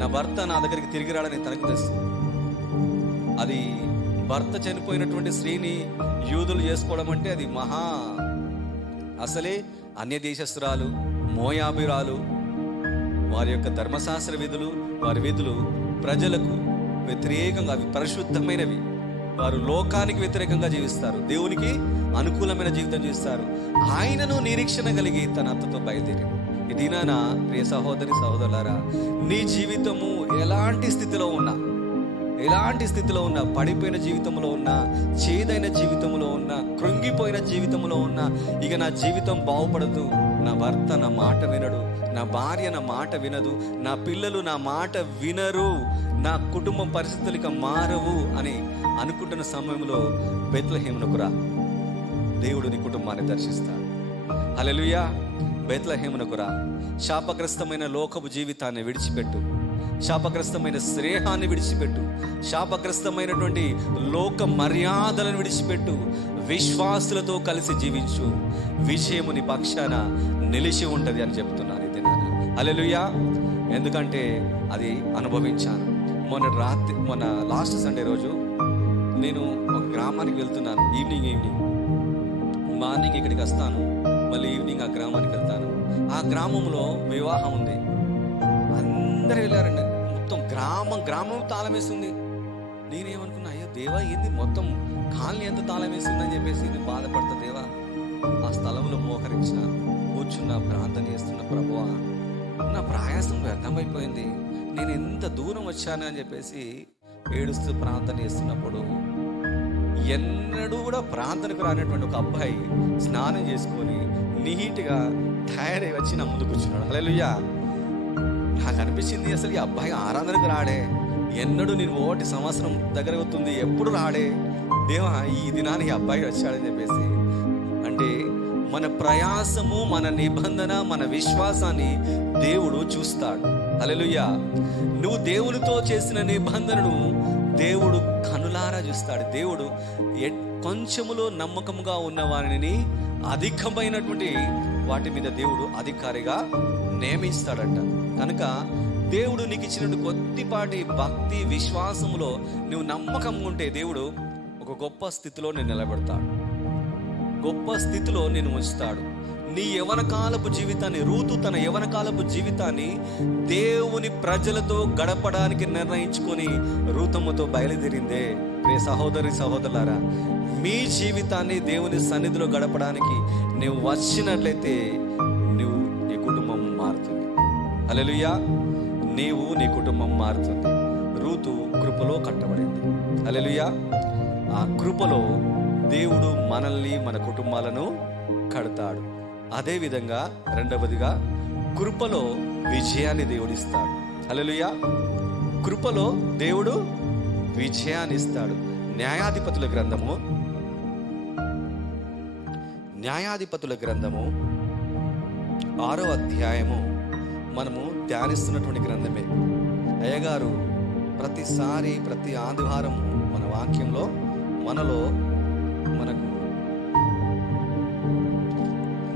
నా భర్త నా దగ్గరికి తిరిగి రాడని తనకు తెలుసు. అది భర్త చనిపోయినటువంటి స్త్రీని యూదులు చేసుకోవడం అంటే అది అసలే అన్య దేశస్తురాలు, మోయాబిరాలు. వారి యొక్క ధర్మశాస్త్ర విధులు, వారి విధులు ప్రజలకు వ్యతిరేకంగా, అవి పరిశుద్ధమైనవి. వారు లోకానికి వ్యతిరేకంగా జీవిస్తారు, దేవునికి అనుకూలమైన జీవితం జీవిస్తారు. ఆయనను నిరీక్షణ కలిగి తన అత్తతో బయలుదేరి. ఇది నా ప్రియ సహోదరి సహోదరులారా, నీ జీవితము ఎలాంటి స్థితిలో ఉన్నా, పడిపోయిన జీవితంలో ఉన్నా, చేదైన జీవితంలో ఉన్నా, కృంగిపోయిన జీవితంలో ఉన్నా, ఇక నా జీవితం బాగుపడదు, నా భర్త నా మాట వినడు, నా భార్య నా మాట వినదు, నా పిల్లలు నా మాట వినరు, నా కుటుంబం పరిస్థితులు ఇక మారవు అని అనుకుంటున్న సమయంలో బెత్లెహేమునకు రా. దేవుడు నీ కుటుంబాన్ని దర్శిస్తాడు. హల్లెలూయా. బెత్లెహేమునకు రా. శాపగ్రస్తమైన లోకపు జీవితాన్ని విడిచిపెట్టు, శాపగ్రస్తమైన స్నేహాన్ని విడిచిపెట్టు, శాపగ్రస్తమైనటువంటి లోక మర్యాదలను విడిచిపెట్టు. విశ్వాసులతో కలిసి జీవించు, విజయము నీ పక్షాన నిలిచి ఉంటుంది అని చెప్తున్నాను ఇది నేను. హల్లెలూయా. ఎందుకంటే అది అనుభవించాను. మొన్న లాస్ట్ సండే రోజు నేను ఒక గ్రామానికి వెళ్తున్నాను. ఈవినింగ్ మార్నింగ్ ఇక్కడికి వస్తాను, మళ్ళీ ఈవినింగ్ ఆ గ్రామానికి వెళ్తాను. ఆ గ్రామంలో వివాహం ఉంది. అందరూ వెళ్ళారండి. మొత్తం గ్రామం తాళం వేస్తుంది. నేనేమనుకున్నా, అయ్యో దేవా, ఏంది మొత్తం కాలనీ ఎంత తాళం వేస్తుందని చెప్పేసి నేను బాధపడతా. దేవా, ఆ స్థలంలో మోకరించిన, కూర్చున్న, ప్రార్థన చేస్తున్న, ప్రభువా నా ప్రయాసం వ్యర్థమైపోయింది, నేను ఎంత దూరం వచ్చాను అని చెప్పేసి ఏడుస్తూ ప్రార్థన చేస్తున్నప్పుడు ఎన్నడూ కూడా ప్రార్థనకు రానటువంటి ఒక అబ్బాయి స్నానం చేసుకొని నీట్గా తయారై వచ్చి నా ముందు కూర్చున్నాడు. హల్లెలూయా. నాకు అనిపించింది, అసలు ఈ అబ్బాయి ఆరాధనకు రాడే, ఎన్నడూ నేను 1 సంవత్సరం దగ్గర అవుతుంది, ఎప్పుడు రాడే, దేవా ఈ దినానికి అబ్బాయి వచ్చాడని చెప్పేసి. అంటే మన ప్రయాసము, మన నిబంధన, మన విశ్వాసాన్ని దేవుడు చూస్తాడు. హల్లెలూయా. నువ్వు దేవునితో చేసిన నిబంధనను దేవుడు కనులారా చూస్తాడు. దేవుడు కొంచెములో నమ్మకంగా ఉన్న వారిని అధికమైనటువంటి వాటి మీద దేవుడు అధికారిగా నియమిస్తాడంట. కనుక దేవుడు నీకు ఇచ్చినటువంటి కొద్దిపాటి భక్తి విశ్వాసములో నువ్వు నమ్మకం ఉంటే దేవుడు ఒక గొప్ప స్థితిలో నేను నిలబెడతాడు, గొప్ప స్థితిలో నేను ఉంచుతాడు. నీ యవనకాలపు జీవితాన్ని, రూతు తన యవనకాలపు జీవితాన్ని దేవుని ప్రజలతో గడపడానికి నిర్ణయించుకొని రూతమ్మతో బయలుదేరిందే. ప్రియ సహోదరి సహోదరులారా, మీ జీవితాన్ని దేవుని సన్నిధిలో గడపడానికి నువ్వు వచ్చినట్లయితే నీ కుటుంబం మారుతుంది. హల్లెలూయా. నీ కుటుంబం మారుతుంది. రూతు కృపలో కట్టబడింది. హల్లెలూయా. ఆ కృపలో దేవుడు మనల్ని, మన కుటుంబాలను కడతాడు. అదేవిధంగా రెండవదిగా కృపలో విజయాన్ని దేవుడిస్తాడు. హల్లెలూయా. కృపలో దేవుడు విజయాన్ని ఇస్తాడు. న్యాయాధిపతుల గ్రంథము 6వ అధ్యాయము మనము ధ్యానిస్తున్నటువంటి గ్రంథమే. అయ్యగారు ప్రతి ఆదివారం మన వాక్యంలో మనలో మనకు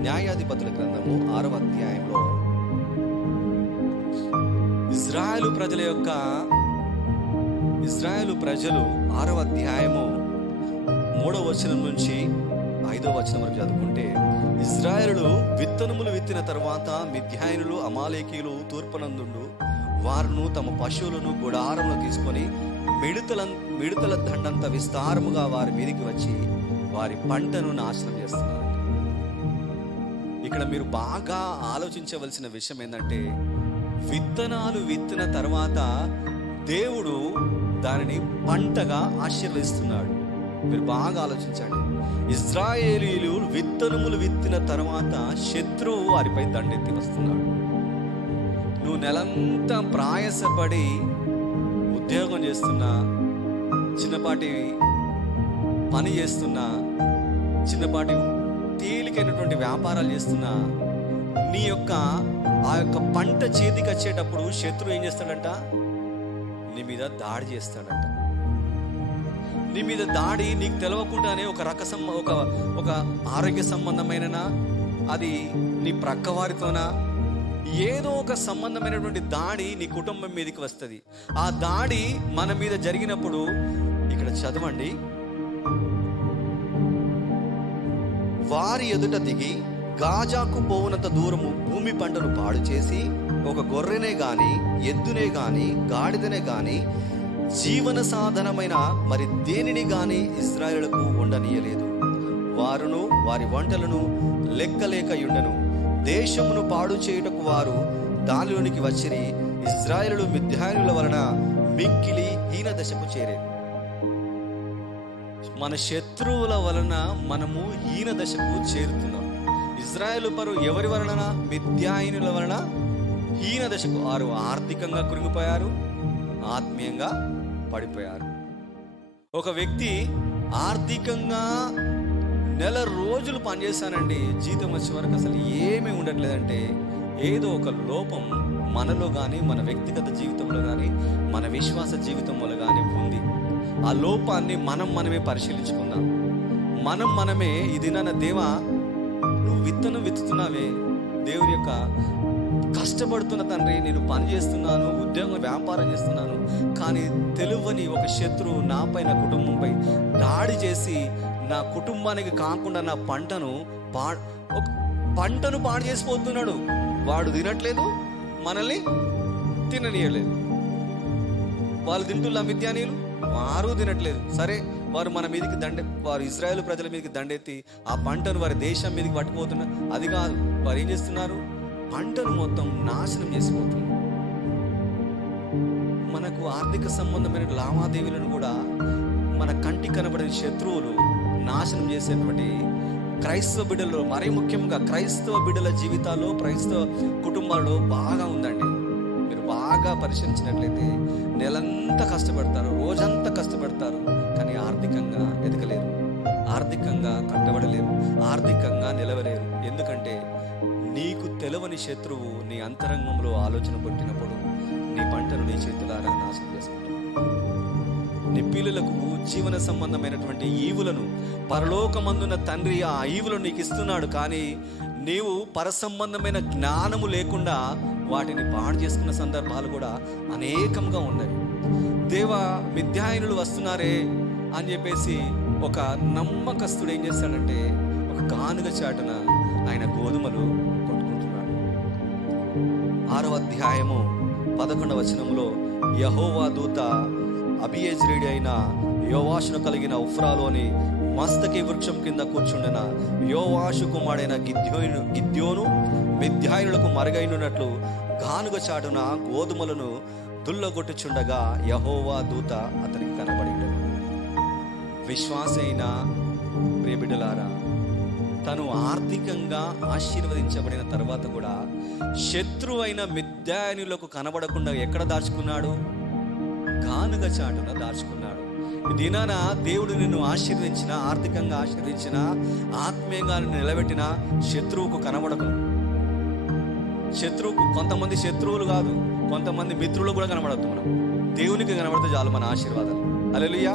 న్యాయాధిపతుల గ్రంథము 6వ అధ్యాయంలో ఇజ్రాయేలు ప్రజలు 6వ అధ్యాయము 3వ వచనం నుంచి 5వ వచనం వరకు చదువుకుంటే, ఇజ్రాయేలు విత్తనములు విత్తిన తర్వాత మిద్యానీయులు అమాలేకీయులు తూర్పునందుండు వారును తమ పశువులను గుడారంలో తీసుకొని మిడతల దండంత విస్తారముగా వారి మీదికి వచ్చి వారి పంటను నాశనం చేస్తున్నారు. ఇక్కడ మీరు బాగా ఆలోచించవలసిన విషయం ఏంటంటే, విత్తనాలు విత్తిన తర్వాత దేవుడు దానిని పంటగా ఆశీర్వదిస్తున్నాడు. మీరు బాగా ఆలోచించండి. ఇశ్రాయేలీయులు విత్తనములు విత్తిన తర్వాత శత్రువు వారిపై దండెత్తి వస్తున్నాడు. నువ్వు నెలంతా ప్రయాసపడి ఉద్యోగం చేస్తున్నా, చిన్నపాటి పని చేస్తున్నా, చిన్నపాటి తేలికైనటువంటి వ్యాపారాలు చేస్తున్నా, నీ యొక్క ఆ యొక్క పంట చేతికి వచ్చేటప్పుడు శత్రువు ఏం చేస్తాడంట? నీ మీద దాడి చేస్తాడంట. నీ మీద దాడి నీకు తెలవకుండానే ఒక ఆరోగ్య సంబంధమైన, అది నీ ప్రక్కవారితోనా, ఏదో ఒక సంబంధమైనటువంటి దాడి నీ కుటుంబం మీదకి వస్తుంది. ఆ దాడి మన మీద జరిగినప్పుడు ఇక్కడ చదవండి, వారి ఎదుట దిగి గాజాకు పోవునంత దూరము భూమి పంటను పాడు చేసి ఒక గొర్రెనే గాని ఎద్దునే గాని గాడిదనే గాని జీవన సాధనమైన మరి దేనిని గాని ఇశ్రాయేలుకు ఉండనీయలేదు. వారును వారి వంటలను లెక్కలేకయుండెను. దేశమును పాడు చేయుటకు వారు దానిలోనికి వచ్చిరి. ఇశ్రాయేలు మిద్యానీయుల వలన మిక్కిలి హీన దశకు చేరేది. మన శత్రువుల వలన మనము హీన దశకు చేరుతున్నాం. ఇశ్రాయేలు పరు ఎవరి వలన? మిద్యానీయుల వలన హీన దశకు. వారు ఆర్థికంగా కృంగిపోయారు, ఆత్మీయంగా పడిపోయారు. ఒక వ్యక్తి ఆర్థికంగా నెల రోజులు పనిచేస్తానండి, జీతం వచ్చే వరకు అసలు ఏమీ ఉండట్లేదంటే ఏదో ఒక లోపం మనలో కానీ, మన వ్యక్తిగత జీవితంలో కానీ, మన విశ్వాస జీవితంలో కానీ ఉంది. ఆ లోపాన్ని మనమే పరిశీలించుకుందాం. మనమే ఈ దినాన, దేవా నువ్వు విత్తనం విత్తుతున్నావే, దేవుని యొక్క కష్టపడుతున్న తండ్రి, నేను పని చేస్తున్నాను, ఉద్యోగం వ్యాపారం చేస్తున్నాను, కానీ తెలువని ఒక శత్రువు నాపై నా కుటుంబంపై దాడి చేసి నా కుటుంబానికి కాకుండా నా పంటను పాడు చేసిపోతున్నాడు. వాడు తినట్లేదు, మనల్ని తిననీయలేదు. వాళ్ళు తింటున్న మిద్యానీయులు, వారు తినట్లేదు. సరే, వారు మన మీదకి వారు ఇశ్రాయేలు ప్రజల మీదకి దండెత్తి ఆ పంటను వారి దేశం మీదకి పట్టుకుపోతున్నారు. అది కాదు, వారు ఏం చేస్తున్నారు? పంటను మొత్తం నాశనం చేసిపోతున్నారు. మనకు ఆర్థిక సంబంధమైన లావాదేవీలను కూడా మన కంటికి కనబడిన శత్రువులు నాశనం చేసేటువంటి క్రైస్తవ బిడ్డలు, మరీ ముఖ్యంగా క్రైస్తవ బిడ్డల జీవితాల్లో, క్రైస్తవ కుటుంబాల్లో బాగా ఉందండి. మీరు బాగా పరిశీలించినట్లయితే నెలంతా కష్టపడతారు, రోజంతా కష్టపడతారు, కానీ ఆర్థికంగా ఎదగలేరు, ఆర్థికంగా కట్టబడలేరు, ఆర్థికంగా నిలవలేరు. ఎందుకంటే నీకు తెలవని శత్రువు నీ అంతరంగంలో ఆలోచన పుట్టినప్పుడు నీ పంటను నీ చేతులారా నాశనం చేసుకుంటావు. నీ పిల్లలకు జీవన సంబంధమైనటువంటి ఈవులను పరలోకమందున్న తండ్రి ఆ ఈవులను నీకు ఇస్తున్నాడు, కానీ నీవు పరసంబంధమైన జ్ఞానము లేకుండా వాటిని పాడు చేసుకున్న సందర్భాలు కూడా అనేకంగా ఉన్నాయి. దేవా మిద్యానీయులు వస్తున్నారే అని చెప్పేసి ఒక నమ్మకస్తుడు ఏం చేస్తాడంటే, ఒక గానుగ చాటున ఆయన గోధుమలు కొట్టుకుంటున్నాడు. 6వ అధ్యాయము 11వ వచనంలో, యెహోవా దూత అబియెజ్రీయుడు అయిన యోవాషును కలిగిన ఉఫ్రాలోని మస్తకి వృక్షం కింద కూర్చుండిన యోవాషు కుమారుడైన గిద్యోను మిద్యానీయులకు మరుగైనట్లు గానుగ చాటున గోధుమలను దుల్లగొట్టుచుండగా యెహోవా దూత అతనికి కనబడిండు. విశ్వాసైన ప్రియబిడ్డలారా, తను ఆర్థికంగా ఆశీర్వదించబడిన తర్వాత కూడా శత్రువైన మిద్యానీయులకు కనబడకుండా ఎక్కడ దాచుకున్నాడు? గానుగ చాటున దాచుకున్నాడు. దినాన దేవుడు నిన్ను ఆశీర్వదించిన, ఆర్థికంగా ఆశీర్వదించిన, ఆత్మీయంగా నిలబెట్టిన శత్రువుకు కనబడకు. శత్రువుకు, కొంతమంది శత్రువులు కాదు, కొంతమంది మిత్రులు కూడా కనబడద్దు. మనం దేవునికి కనబడితే చాలు మన ఆశీర్వాదాలు. హల్లెలూయా.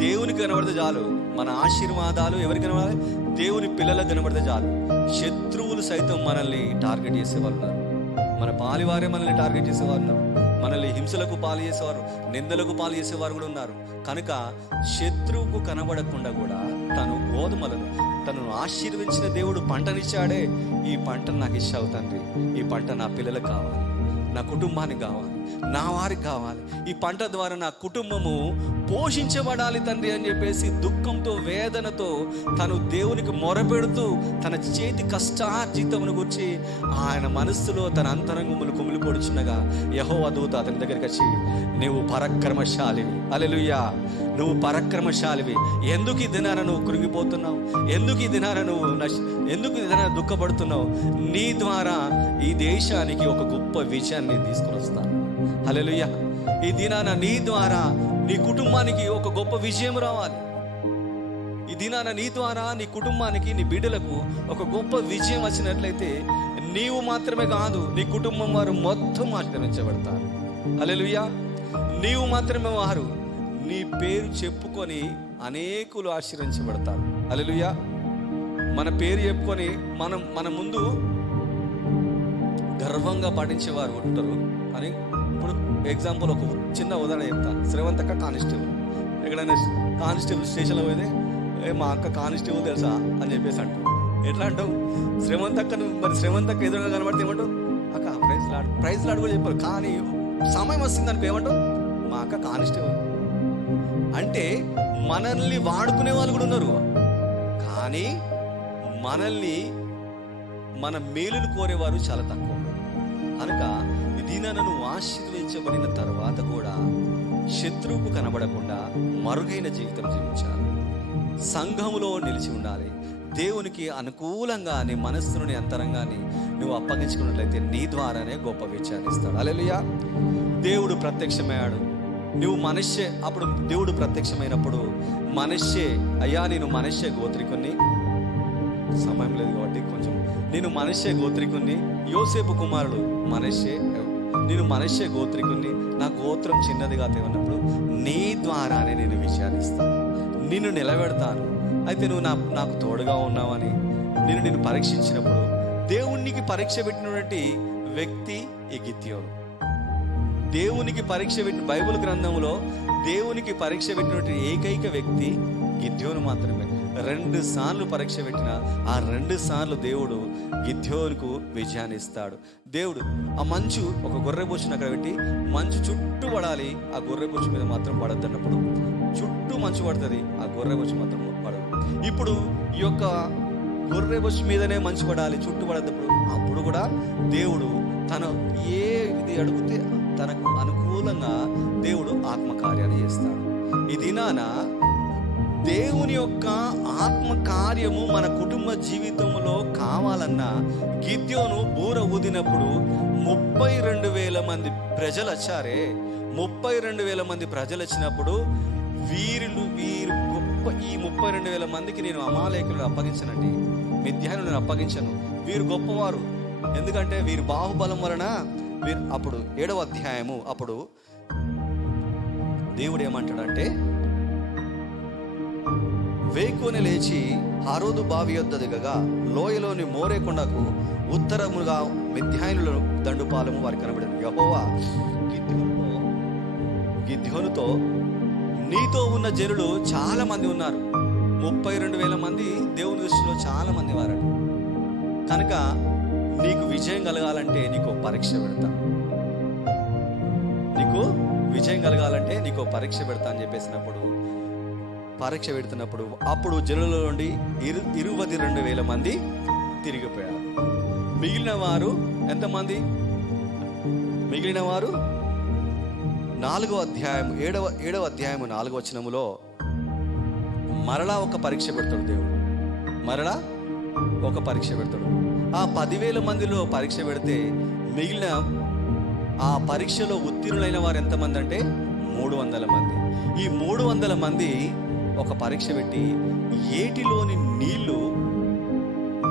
దేవునికి కనబడితే చాలు. మన ఆశీర్వాదాలు ఎవరికి కనబడాలి? దేవుని పిల్లలకు కనబడితే చాలు. శత్రువులు సైతం మనల్ని టార్గెట్ చేసేవాళ్ళు ఉన్నారు. మన పాలివారే మనల్ని టార్గెట్ చేసేవారు ఉన్నారు. మనల్ని హింసలకు పాలు చేసేవారు, నిందలకు పాలు చేసేవారు కూడా ఉన్నారు. కనుక శత్రువుకు కనబడకుండా కూడా తను గోధుమలను తనను ఆశీర్వదించిన దేవుడు పంటనిచ్చాడే. ఈ పంటను నాకు ఇచ్చావు తండ్రి, ఈ పంట నా పిల్లలకు కావాలి, నా కుటుంబానికి కావాలి, నా వారికి కావాలి. ఈ పంట ద్వారా నా కుటుంబము పోషించబడాలి తండ్రి అని చెప్పేసి దుఃఖంతో, వేదనతో తను దేవునికి మొరపెడుతూ తన చేతి కష్టార్జితమును గురించి ఆయన మనస్సులో తన అంతరంగములు కుమిలిపొడుచున్నగా యెహోవా దూత అతని దగ్గరికి వచ్చి, నువ్వు పరాక్రమశాలివి, హల్లెలూయా, నువ్వు పరాక్రమశాలివి. ఎందుకు ఈ దినాన నువ్వు కృంగిపోతున్నావు? ఎందుకు ఈ దినాన ఎందుకు ఈ దినాన దుఃఖపడుతున్నావు? నీ ద్వారా ఈ దేశానికి ఒక గొప్ప విజయాన్ని తీసుకుని వస్తాను. హల్లెలూయా. ఈ దినాన నీ ద్వారా నీ కుటుంబానికి ఒక గొప్ప విజయం రావాలి. ఈ దినాన నీ ద్వారా నీ కుటుంబానికి, నీ బిడ్డలకు ఒక గొప్ప విజయం వచ్చినట్లయితే నీవు మాత్రమే కాదు, నీ కుటుంబం వారు మొత్తం ఆశీర్వదించబడతారు. హల్లెలూయా. నీవు మాత్రమే వారు, నీ పేరు చెప్పుకొని అనేకులు ఆశీర్వదించబడతారు. హల్లెలూయా. మన పేరు చెప్పుకొని మన ముందు గర్వంగా పాటించేవారు ఉంటారు అని. ఇప్పుడు ఎగ్జాంపుల్ ఒక చిన్న ఉదాహరణ చెప్తాను. శ్రీవంతక్క కానిస్టేబుల్. ఎక్కడైనా కానిస్టేబుల్ స్టేషన్లో పోయితే, మా అక్క కానిస్టేబుల్ తెలుసా అని చెప్పేసి అంటావు. ఎట్లా అంటావు? శ్రీవంతక్కను మరి శ్రీవంతక్క ఎదురుగా కనబడితే ఏమంటావు? అక్క ప్రైజ్ లాడ్ కూడా చెప్పారు. కానీ సమయం వస్తుంది అనుకో ఏమంటావు? మా అక్క కానిస్టేబుల్. అంటే మనల్ని వాడుకునే వాళ్ళు కూడా ఉన్నారు, కానీ మనల్ని మన మేలును కోరేవారు చాలా తక్కువ. కనుక దీనిన నువ్వు ఆశీర్వదించబడిన తర్వాత కూడా శత్రువుకు కనబడకుండా మరుగైన జీవితం జీవించాలి. సంఘములో నిలిచి ఉండాలి. దేవునికి అనుకూలంగా నీ మనస్సును, నీ అంతరంగాన్ని నువ్వు అప్పగించుకున్నట్లయితే నీ ద్వారానే గొప్ప విజయాన్ని ఇస్తాడు. హల్లెలూయా. దేవుడు ప్రత్యక్షమయ్యాడు. నువ్వు మనష్షే, అప్పుడు దేవుడు ప్రత్యక్షమైనప్పుడు మనష్షే, అయ్యా నేను మనష్షే గోత్రికుని, సమయం లేదు కాబట్టి కొంచెం, నేను మనష్షే గోత్రికుని, యోసేపు కుమారుడు మనష్షే, నేను మనష్షే గోత్రికుని, నా గోత్రం చిన్నదిగా తేవన్నప్పుడు నీ ద్వారానే నేను విజయాన్ని ఇస్తాను, నిన్ను నిలబెడతాను. అయితే నువ్వు నాకు తోడుగా ఉన్నావని నేను పరీక్షించినప్పుడు దేవునికి పరీక్ష పెట్టినటువంటి వ్యక్తి ఈ గిద్యోను. దేవునికి పరీక్ష పెట్టి, బైబిల్ గ్రంథంలో దేవునికి పరీక్ష పెట్టినటువంటి ఏకైక వ్యక్తి గిద్యోను మాత్రమే. 2 సార్లు పరీక్ష పెట్టిన ఆ 2 సార్లు దేవుడు గిద్యోనుకు విజయాన్ని ఇస్తాడు. దేవుడు ఆ మంచు, ఒక గొర్రె బొచ్చును అక్కడ పెట్టి మంచు చుట్టూ పడాలి, ఆ గొర్రె బొచ్చు మీద మాత్రం పడద్దు అన్నప్పుడు చుట్టూ మంచు పడుతుంది, ఆ గొర్రె బొచ్చు మాత్రం పడదు. ఇప్పుడు ఈ యొక్క గొర్రె బొచ్చు మీదనే మంచు పడాలి, చుట్టూ పడద్దప్పుడు అప్పుడు కూడా దేవుడు తను ఏది అడిగితే తనకు అనుకూలంగా దేవుడు ఆత్మకార్యాన్ని చేస్తాడు. ఈ దినాన దేవుని యొక్క ఆత్మకార్యము మన కుటుంబ జీవితంలో కావాలన్నా గిద్యోను బూర ఊదినప్పుడు 32,000 మంది ప్రజలు వచ్చారే. 32,000 మంది ప్రజలు వచ్చినప్పుడు వీరు గొప్ప, ఈ 32,000 మందికి నేను అమాలేకులను అప్పగించనండి, మిద్యానులను అప్పగించను, వీరు గొప్పవారు, ఎందుకంటే వీరు బాహుబలం వలన వీరు. అప్పుడు 7వ అధ్యాయము, అప్పుడు దేవుడు ఏమంటాడంటే, వేకువని లేచి హారోదు బావి యొద్ద దిగగా లోయలోని మోరే కొండకు ఉత్తరముగా మిద్యానుల దండుపాలెము వారికి కనబడింది. యెహోవా గిద్యోనుతో, నీతో ఉన్న జనులు చాలా మంది ఉన్నారు. 32,000 మంది దేవుని దృష్టిలో చాలా మంది వారట. కనుక నీకు విజయం కలగాలంటే నీకు పరీక్ష పెడతా, నీకు విజయం కలగాలంటే నీకు పరీక్ష పెడతా అని చెప్పేసినప్పుడు, పరీక్ష పెడుతున్నప్పుడు అప్పుడు జనుల నుండి 22,000 మంది తిరిగిపోయారు. మిగిలిన వారు ఎంతమంది? మిగిలిన వారు 4వ అధ్యాయం 7వ అధ్యాయము 4వ వచనములో మరలా ఒక పరీక్ష పెడతాడు దేవుడు. మరలా ఒక పరీక్ష పెడతాడు. ఆ 10,000 మందిలో పరీక్ష పెడితే మిగిలిన ఆ పరీక్షలో ఉత్తీర్ణులైన వారు ఎంతమంది అంటే 300 మంది. ఈ 300 మంది ఒక పరీక్ష పెట్టి ఏటిలోని నీళ్లు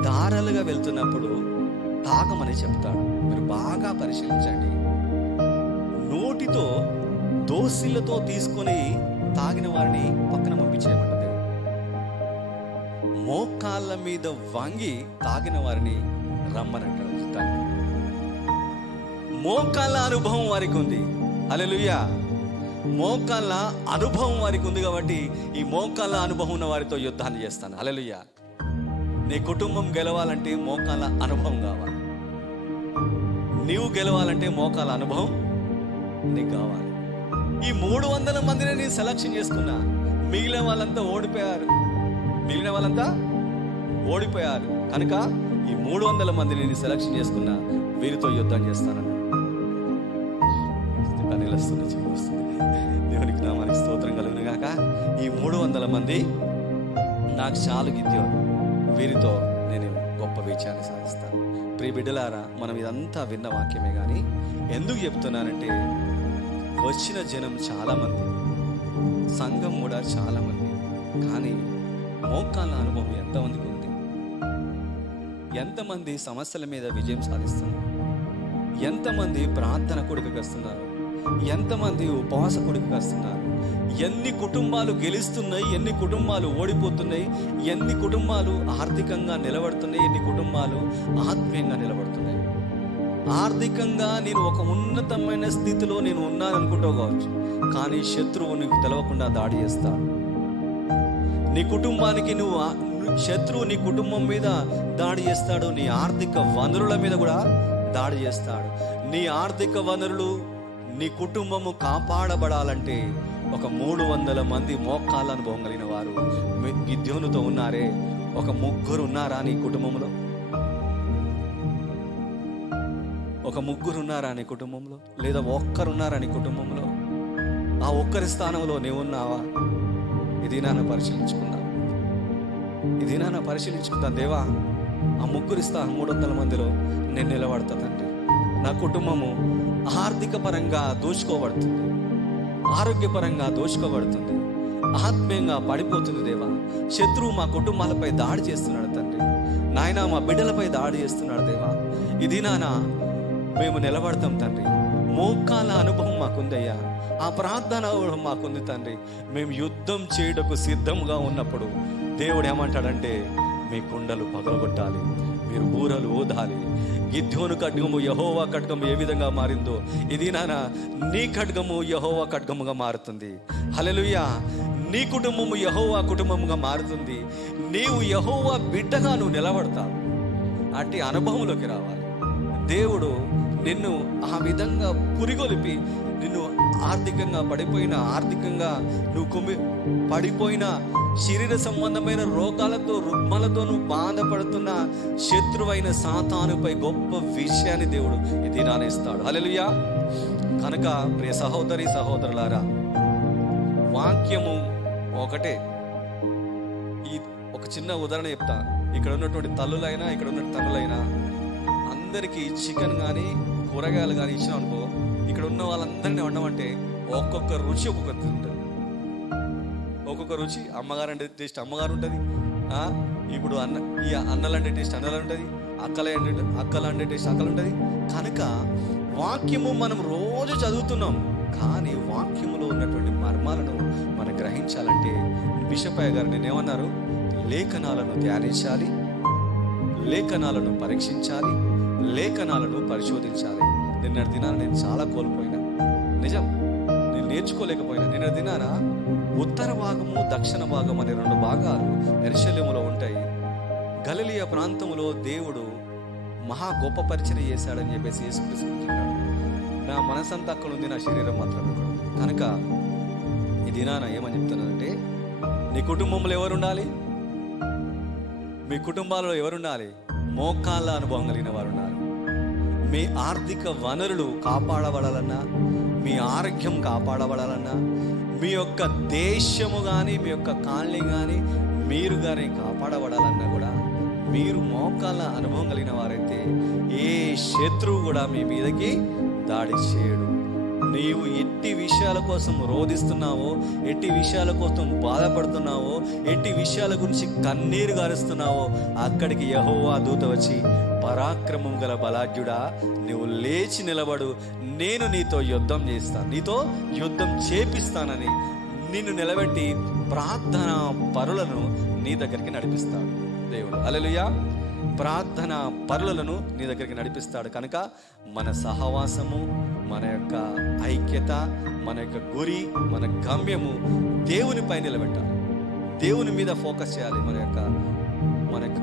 దారాలుగా వెళ్తున్నప్పుడు తాగమని చెప్తాడు. మీరు బాగా పరిశీలించండి. నోటితో దోసిలతో తీసుకొని తాగిన వారిని పక్కన పంపించేయమంట దేవుడు. మోకాళ్ళ మీద వంగి తాగిన వారిని రమ్మనంటాడు. మోకాళ్ళ అనుభవం వారికి ఉంది. హల్లెలూయా. మోకాళ్ళ అనుభవం వారికి ఉంది కాబట్టి ఈ మోకాళ్ళ అనుభవం ఉన్న వారితో యుద్ధాన్ని చేస్తాను. హల్లెలూయా. నీ కుటుంబం గెలవాలంటే మోకాళ్ళ అనుభవం కావాలి. నీవు గెలవాలంటే మోకాళ్ళ అనుభవం నీకు కావాలి. ఈ 300 మందిని నేను సెలక్షన్ చేసుకున్నా. మిగిలిన వాళ్ళంతా ఓడిపోయారు కనుక ఈ 300 మందిని నేను సెలక్షన్ చేసుకున్నా. వీరితో యుద్ధం చేస్తానన్నాడు. కన్నీళ్ళొస్తుంది, వస్తుంది. దేవునికి నామానికి స్తోత్రం కలుగును గాక. ఈ 300 మంది నాకు చాలు గిద్యోను, వీరితో నేను గొప్ప విజయాన్ని సాధిస్తాను. ప్రియ బిడ్డలారా, మనం ఇదంతా విన్న వాక్యమే కానీ ఎందుకు చెప్తున్నానంటే, వచ్చిన జనం చాలామంది, సంఘం కూడా చాలామంది, కానీ మోకాళ్ళ అనుభవం ఎంతమందికి ఉంది? ఎంతమంది సమస్యల మీద విజయం సాధిస్తున్నారు? ఎంతమంది ప్రార్థన కొడుకుకి వస్తున్నారు? ఎంతమంది ఉపవాస కొడుకుకి వస్తున్నారు? ఎన్ని కుటుంబాలు గెలుస్తున్నాయి, ఎన్ని కుటుంబాలు ఓడిపోతున్నాయి, ఎన్ని కుటుంబాలు ఆర్థికంగా నిలబడుతున్నాయి, ఎన్ని కుటుంబాలు ఆత్మీయంగా నిలబడుతున్నాయి. ఆర్థికంగా నేను ఒక ఉన్నతమైన స్థితిలో నేను ఉన్నాను అనుకుంటావు కావచ్చు, కానీ శత్రువు నీకు తెలవకుండా దాడి చేస్తాడు. నీ కుటుంబానికి శత్రువు నీ కుటుంబం మీద దాడి చేస్తాడు. నీ ఆర్థిక వనరుల మీద కూడా దాడి చేస్తాడు. నీ ఆర్థిక వనరులు, నీ కుటుంబము కాపాడబడాలంటే ఒక 300 మంది మోకాళ్ళ అనుభవం కలిగిన వారు గిద్యోనుతో ఉన్నారే. ఒక 3 ఉన్నారా నీ కుటుంబంలో? ఒక 3 ఉన్నారా నీ కుటుంబంలో? లేదా ఒక్కరున్నారా నీ కుటుంబంలో? ఆ ఒక్కరి స్థానంలో నీవున్నావా? ఇది నాన్న పరిశీలించుకుంటా. దేవా, ఆ 3 స్థానం 300 మందిలో నేను నిలబడతానండి. నా కుటుంబము ఆర్థిక పరంగా దోచుకోబడుతుంది, ఆరోగ్యపరంగా దోచుకోబడుతుంది, ఆత్మీయంగా పడిపోతుంది. దేవా, శత్రువు మా కుటుంబాలపై దాడి చేస్తున్నాడు తండ్రి. నాయన, మా బిడ్డలపై దాడి చేస్తున్నాడు. దేవా, ఇది నాన్న మేము నిలబడతాం తండ్రి. మోకాళ్ళ అనుభవం మాకుందయ్యా, ఆ ప్రార్థన మాకుంది తండ్రి. మేము యుద్ధం చేయుటకు సిద్ధంగా ఉన్నప్పుడు దేవుడు ఏమంటాడంటే, మీ కుండలు పగలగొట్టాలి, మీరు బూరలు ఊదాలి. గిద్యోను ఖడ్గము యెహోవా ఖడ్గము ఏ విధంగా మారిందో, ఇది నాన్న నీ ఖడ్గము యెహోవా ఖడ్గముగా మారుతుంది. హల్లెలూయా. నీ కుటుంబము యెహోవా కుటుంబముగా మారుతుంది. నీవు యెహోవా బిడ్డగా నువ్వు నిలబడతావు. అట్టి అనుభవంలోకి రావాలి. దేవుడు నిన్ను ఆ విధంగా పురిగొలిపి, నిన్ను ఆర్థికంగా నువ్వు పడిపోయిన శరీర సంబంధమైన రోగాలతో, రుగ్మలతో నువ్వు బాధపడుతున్న శత్రువైన సాతానుపై గొప్ప విషయాన్ని దేవుడు ఇది నానేస్తాడు. హల్లెలూయా. కనుక ప్రియ సహోదరి సహోదరులారా, వాక్యము ఒకటే. ఈ ఒక చిన్న ఉదాహరణ చెప్తా. ఇక్కడ ఉన్నటువంటి తల్లులైనా, ఇక్కడ ఉన్న తండ్రులైనా, అందరికీ చికెన్ కానీ కూరగాయలు కానీ ఇచ్చినాం అనుకో, ఇక్కడ ఉన్న వాళ్ళందరినీ వండమంటే ఒక్కొక్క రుచి ఒక్కొక్కటి ఉంటుంది. ఒక్కొక్క రుచి అమ్మగారు అంటే టేస్ట్ అమ్మగారు ఉంటుంది. ఇప్పుడు అన్నలు అంటే టేస్ట్ అన్నలు ఉంటుంది, అక్కలు అంటే టేస్ట్ అక్కలు ఉంటుంది. కనుక వాక్యము మనం రోజు చదువుతున్నాం, కానీ వాక్యములో ఉన్నటువంటి మర్మాలను మనం గ్రహించాలంటే బిషపయ్య గారు నేనేమన్నారు, లేఖనాలను ధ్యానించాలి, లేఖనాలను పరీక్షించాలి, లేఖనాలను పరిశోధించాలి. నిన్నటి దినాన నేను చాలా కోల్పోయినా, నిజం, నేను నేర్చుకోలేకపోయినా. నిన్నటి దినాన ఉత్తర భాగము, దక్షిణ భాగం అనే 2 భాగాలు యెరూషలేములో ఉంటాయి. గలిలయ ప్రాంతంలో దేవుడు మహా గొప్ప పరిచయం చేశాడని చెప్పేసి యేసుక్రీస్తు చెప్తున్నాడు. నా మనసంతా అక్కడ ఉంది, నా శరీరం మాత్రం ఇక్కడ ఉంది. కనుక ఈ దినాన ఏమని చెప్తున్నానంటే, నీ కుటుంబంలో ఎవరుండాలి? మీ కుటుంబాలలో ఎవరుండాలి? మోకాళ్ళ అనుభవం కలిగిన వారు ఉండాలి. మీ ఆర్థిక వనరులు కాపాడబడాలన్నా, మీ ఆరోగ్యం కాపాడబడాలన్నా, మీ యొక్క దేశము కానీ, మీ యొక్క కాలనీ కానీ, మీరు కానీ కాపాడబడాలన్నా కూడా మీరు మోకాళ్ళ అనుభవం కలిగిన వారైతే ఏ శత్రువు కూడా మీ మీదకి దాడి చేయడు. నీవు ఎట్టి విషయాల కోసం రోధిస్తున్నావో, ఎట్టి విషయాల కోసం బాధపడుతున్నావో, ఎట్టి విషయాల గురించి కన్నీరు గారుస్తున్నావో, అక్కడికి యెహోవా దూత వచ్చి, పరాక్రమం గల బలాఢ్యుడా, నువ్వు లేచి నిలబడు, నేను నీతో యుద్ధం చేస్తాను, నీతో యుద్ధం చేపిస్తానని, నిన్ను నిలబెట్టి ప్రార్థన పరులను నీ దగ్గరికి నడిపిస్తాడు దేవుడు. హల్లెలూయా. ప్రార్థన పరులను నీ దగ్గరికి నడిపిస్తాడు. కనుక మన సహవాసము, మన యొక్క ఐక్యత, మన యొక్క గురి, మన గమ్యము దేవునిపై నిలబెట్టాలి. దేవుని మీద ఫోకస్ చేయాలి. మన యొక్క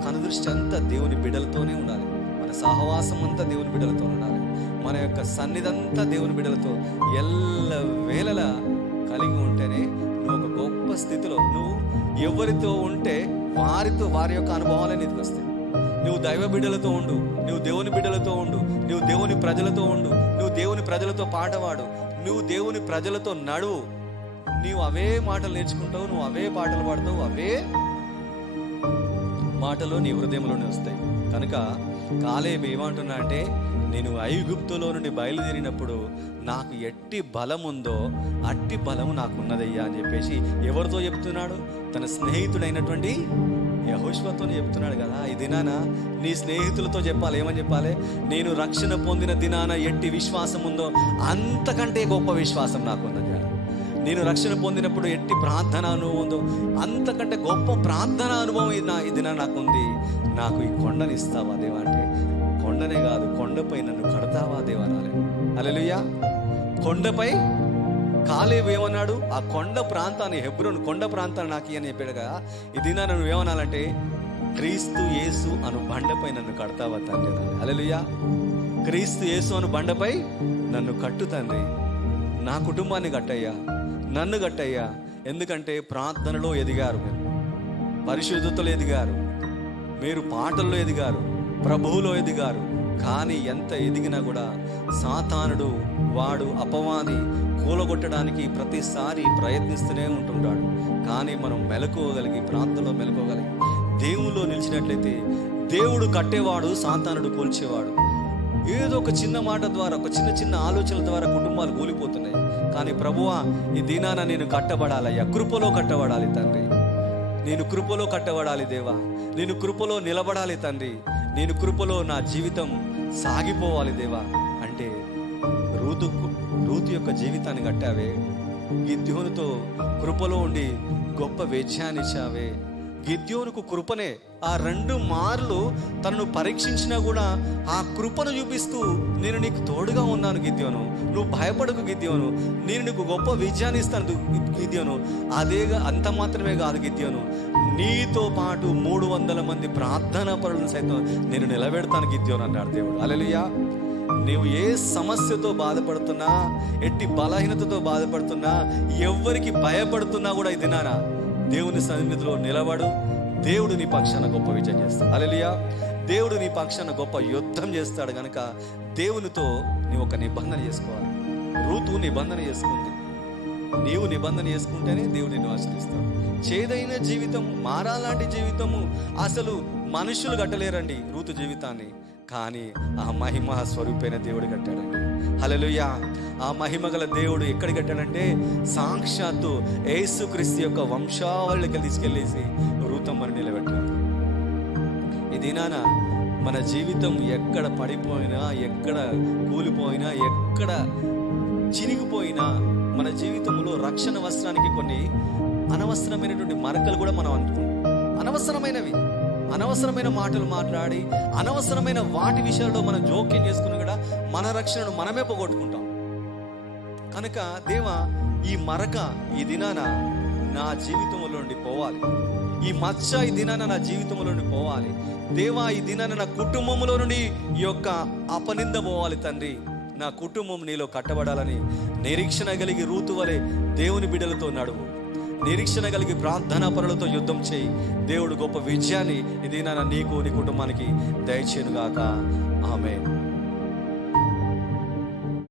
కనుదృష్టి అంతా దేవుని బిడ్డలతోనే ఉండాలి. మన సహవాసం అంతా దేవుని బిడ్డలతో ఉండాలి. మన యొక్క సన్నిధంతా దేవుని బిడ్డలతో ఎల్ల వేళలా కలిగి ఉంటేనే నువ్వు ఒక గొప్ప స్థితిలో, నువ్వు ఎవరితో ఉంటే వారి యొక్క అనుభవాలే నీకు వస్తాయి. నువ్వు దైవ బిడ్డలతో ఉండు, నువ్వు దేవుని బిడ్డలతో ఉండు, నువ్వు దేవుని ప్రజలతో ఉండు, నువ్వు దేవుని ప్రజలతో పాటవాడు, నువ్వు దేవుని ప్రజలతో నడువు. నీవు అవే మాటలు నేర్చుకుంటావు, నువ్వు అవే పాటలు పాడతావు, అవే మాటలు నీ హృదయంలోనే వస్తాయి. కనుక కాలేబు ఏమంటున్నా అంటే, నేను ఐగుప్తులో నుండి బయలుదేరినప్పుడు నాకు ఎట్టి బలం ఉందో అట్టి బలము నాకున్నదయ్యా అని చెప్పేసి ఎవరితో చెప్తున్నాడు? తన స్నేహితుడైనటువంటి యెహోషువతో చెప్తున్నాడు కదా. ఈ దినాన నీ స్నేహితులతో చెప్పాలి. ఏమని చెప్పాలి? నేను రక్షణ పొందిన దినాన ఎట్టి విశ్వాసం ఉందో అంతకంటే గొప్ప విశ్వాసం నాకున్నది. నేను రక్షణ పొందినప్పుడు ఎట్టి ప్రార్థన అనుభవం ఉందో అంతకంటే గొప్ప ప్రార్థన అనుభవం ఈ దినాన నాకుంది. నాకు ఈ కొండని ఇస్తావా దేవా అంటే, కొండనే కాదు కొండపై నన్ను కడతావా దేవా అనాలి. హల్లెలూయా. కొండపై కాలేబు ఏమన్నాడు? ఆ కొండ ప్రాంతాన్ని, హెబ్రోను కొండ ప్రాంతాన్ని నాకు అని చెప్పాడు కదా. ఇది నన్ను ఏమనాలంటే, క్రీస్తు యేసు అను బండపై నన్ను కడతావా తండ్రి అనాలి. హల్లెలూయా. క్రీస్తు యేసు అను బండపై నన్ను కట్టు తండ్రి. నా కుటుంబాన్ని కట్టయ్యా, నన్ను కట్టయ్యా. ఎందుకంటే ప్రార్థనలో ఎదిగారు, మీరు పరిశుద్ధతలో ఎదిగారు, మీరు పాటల్లో ఎదిగారు, ప్రభువులో ఎదిగారు. కానీ ఎంత ఎదిగినా కూడా సాతానుడు, వాడు అపవాది కూలగొట్టడానికి ప్రతిసారి ప్రయత్నిస్తూనే ఉంటుంటాడు. కానీ మనం మెలకువగలిగి, ప్రార్థనలో మెలకువగలిగి దేవుల్లో నిలిచినట్లయితే దేవుడు కట్టేవాడు, సాతానుడు కూల్చేవాడు. ఏదో ఒక చిన్న మాట ద్వారా, ఒక చిన్న ఆలోచనల ద్వారా కుటుంబాలు కూలిపోతున్నాయి. కానీ ప్రభువా, ఈ దినాన నేను కట్టబడాలయ్యా, కృపలో కట్టబడాలి తండ్రి, నేను కృపలో కట్టబడాలి దేవా, నేను కృపలో నిలబడాలి తండ్రి, నేను కృపలో నా జీవితం సాగిపోవాలి దేవా అంటే, రూతు యొక్క జీవితాన్ని కట్టావే. గిద్యోనుతో కృపలో ఉండి గొప్ప విజయాన్ని ఇచ్చావే. గిద్యోనుకు కృపనే, ఆ 2 మార్లు తనను పరీక్షించినా కూడా ఆ కృపను చూపిస్తూ, నేను నీకు తోడుగా ఉన్నాను గిద్యోను, నువ్వు భయపడకు గిద్యోను, నేను నీకు గొప్ప విజయాన్ని ఇస్తాను గిద్యోను. అంత మాత్రమే కాదు గిద్యోను, నీతో పాటు 300 మంది ప్రార్థనా పరులను సైతం నేను నిలబెడతాను గిద్యోను అన్నాడు దేవుడు. హల్లెలూయా. నీవు ఏ సమస్యతో బాధపడుతున్నా, ఎట్టి బలహీనతతో బాధపడుతున్నా, ఎవ్వరికి భయపడుతున్నా కూడా ఈ దినాన దేవుని సన్నిధిలో నిలబడు. దేవుడు నీ పక్షాన గొప్ప విజయం చేస్తాడు. హల్లెలూయా. దేవుడు నీ పక్షాన గొప్ప యుద్ధం చేస్తాడు. కనుక దేవునితో నీవు ఒక నిబంధన చేసుకోవాలి. రూతు నిబంధన చేసుకుంది. నీవు నిబంధన చేసుకుంటేనే దేవుడు నిన్ను ఆశీర్వదిస్తాడు. చేదైన జీవితం, మారాలాంటి జీవితము అసలు మనుషులు కట్టలేరండి రూతు జీవితాన్ని. కానీ ఆ మహిమ స్వరూపైన దేవుడు కట్టాడండి. హల్లెలూయా. ఆ మహిమ గల దేవుడు ఎక్కడ కట్టాడంటే, సాక్షాత్తు యేసుక్రీస్తు యొక్క వంశావళికి తీసుకెళ్ళేసి రూతమ్మని నిలబెట్టాడు. ఈ దినాన మన జీవితం ఎక్కడ పడిపోయినా, ఎక్కడ కూలిపోయినా, ఎక్కడ చినిగిపోయినా, మన జీవితంలో రక్షణ వస్త్రానికి కొన్ని అనవసరమైనటువంటి మరకలు కూడా మనం అనుకుంటాం. అనవసరమైన మాటలు మాట్లాడి, అనవసరమైన వాటి విషయాల్లో మనం జోక్యం చేసుకుని కూడా మన రక్షణను మనమే పోగొట్టుకుంటాం. కనుక దేవా, ఈ మరక ఈ దినాన నా జీవితంలో నుండి పోవాలి, ఈ మచ్చ ఈ దినాన నా జీవితంలో నుండి పోవాలి దేవా. ఈ దినాన నా కుటుంబంలో నుండి ఈ యొక్క అపనింద పోవాలి తండ్రి. నా కుటుంబం నీలో కట్టబడాలని నిరీక్షణ కలిగి రూతు వలె దేవుని బిడ్డలతో నడువు. నిరీక్షణ కలిగి ప్రార్థనా పరులతో యుద్ధం చేయి. దేవుడు గొప్ప విజయాన్ని ఇది నీకు, నీ కుటుంబానికి దయచేయునుగాక. ఆమేన్.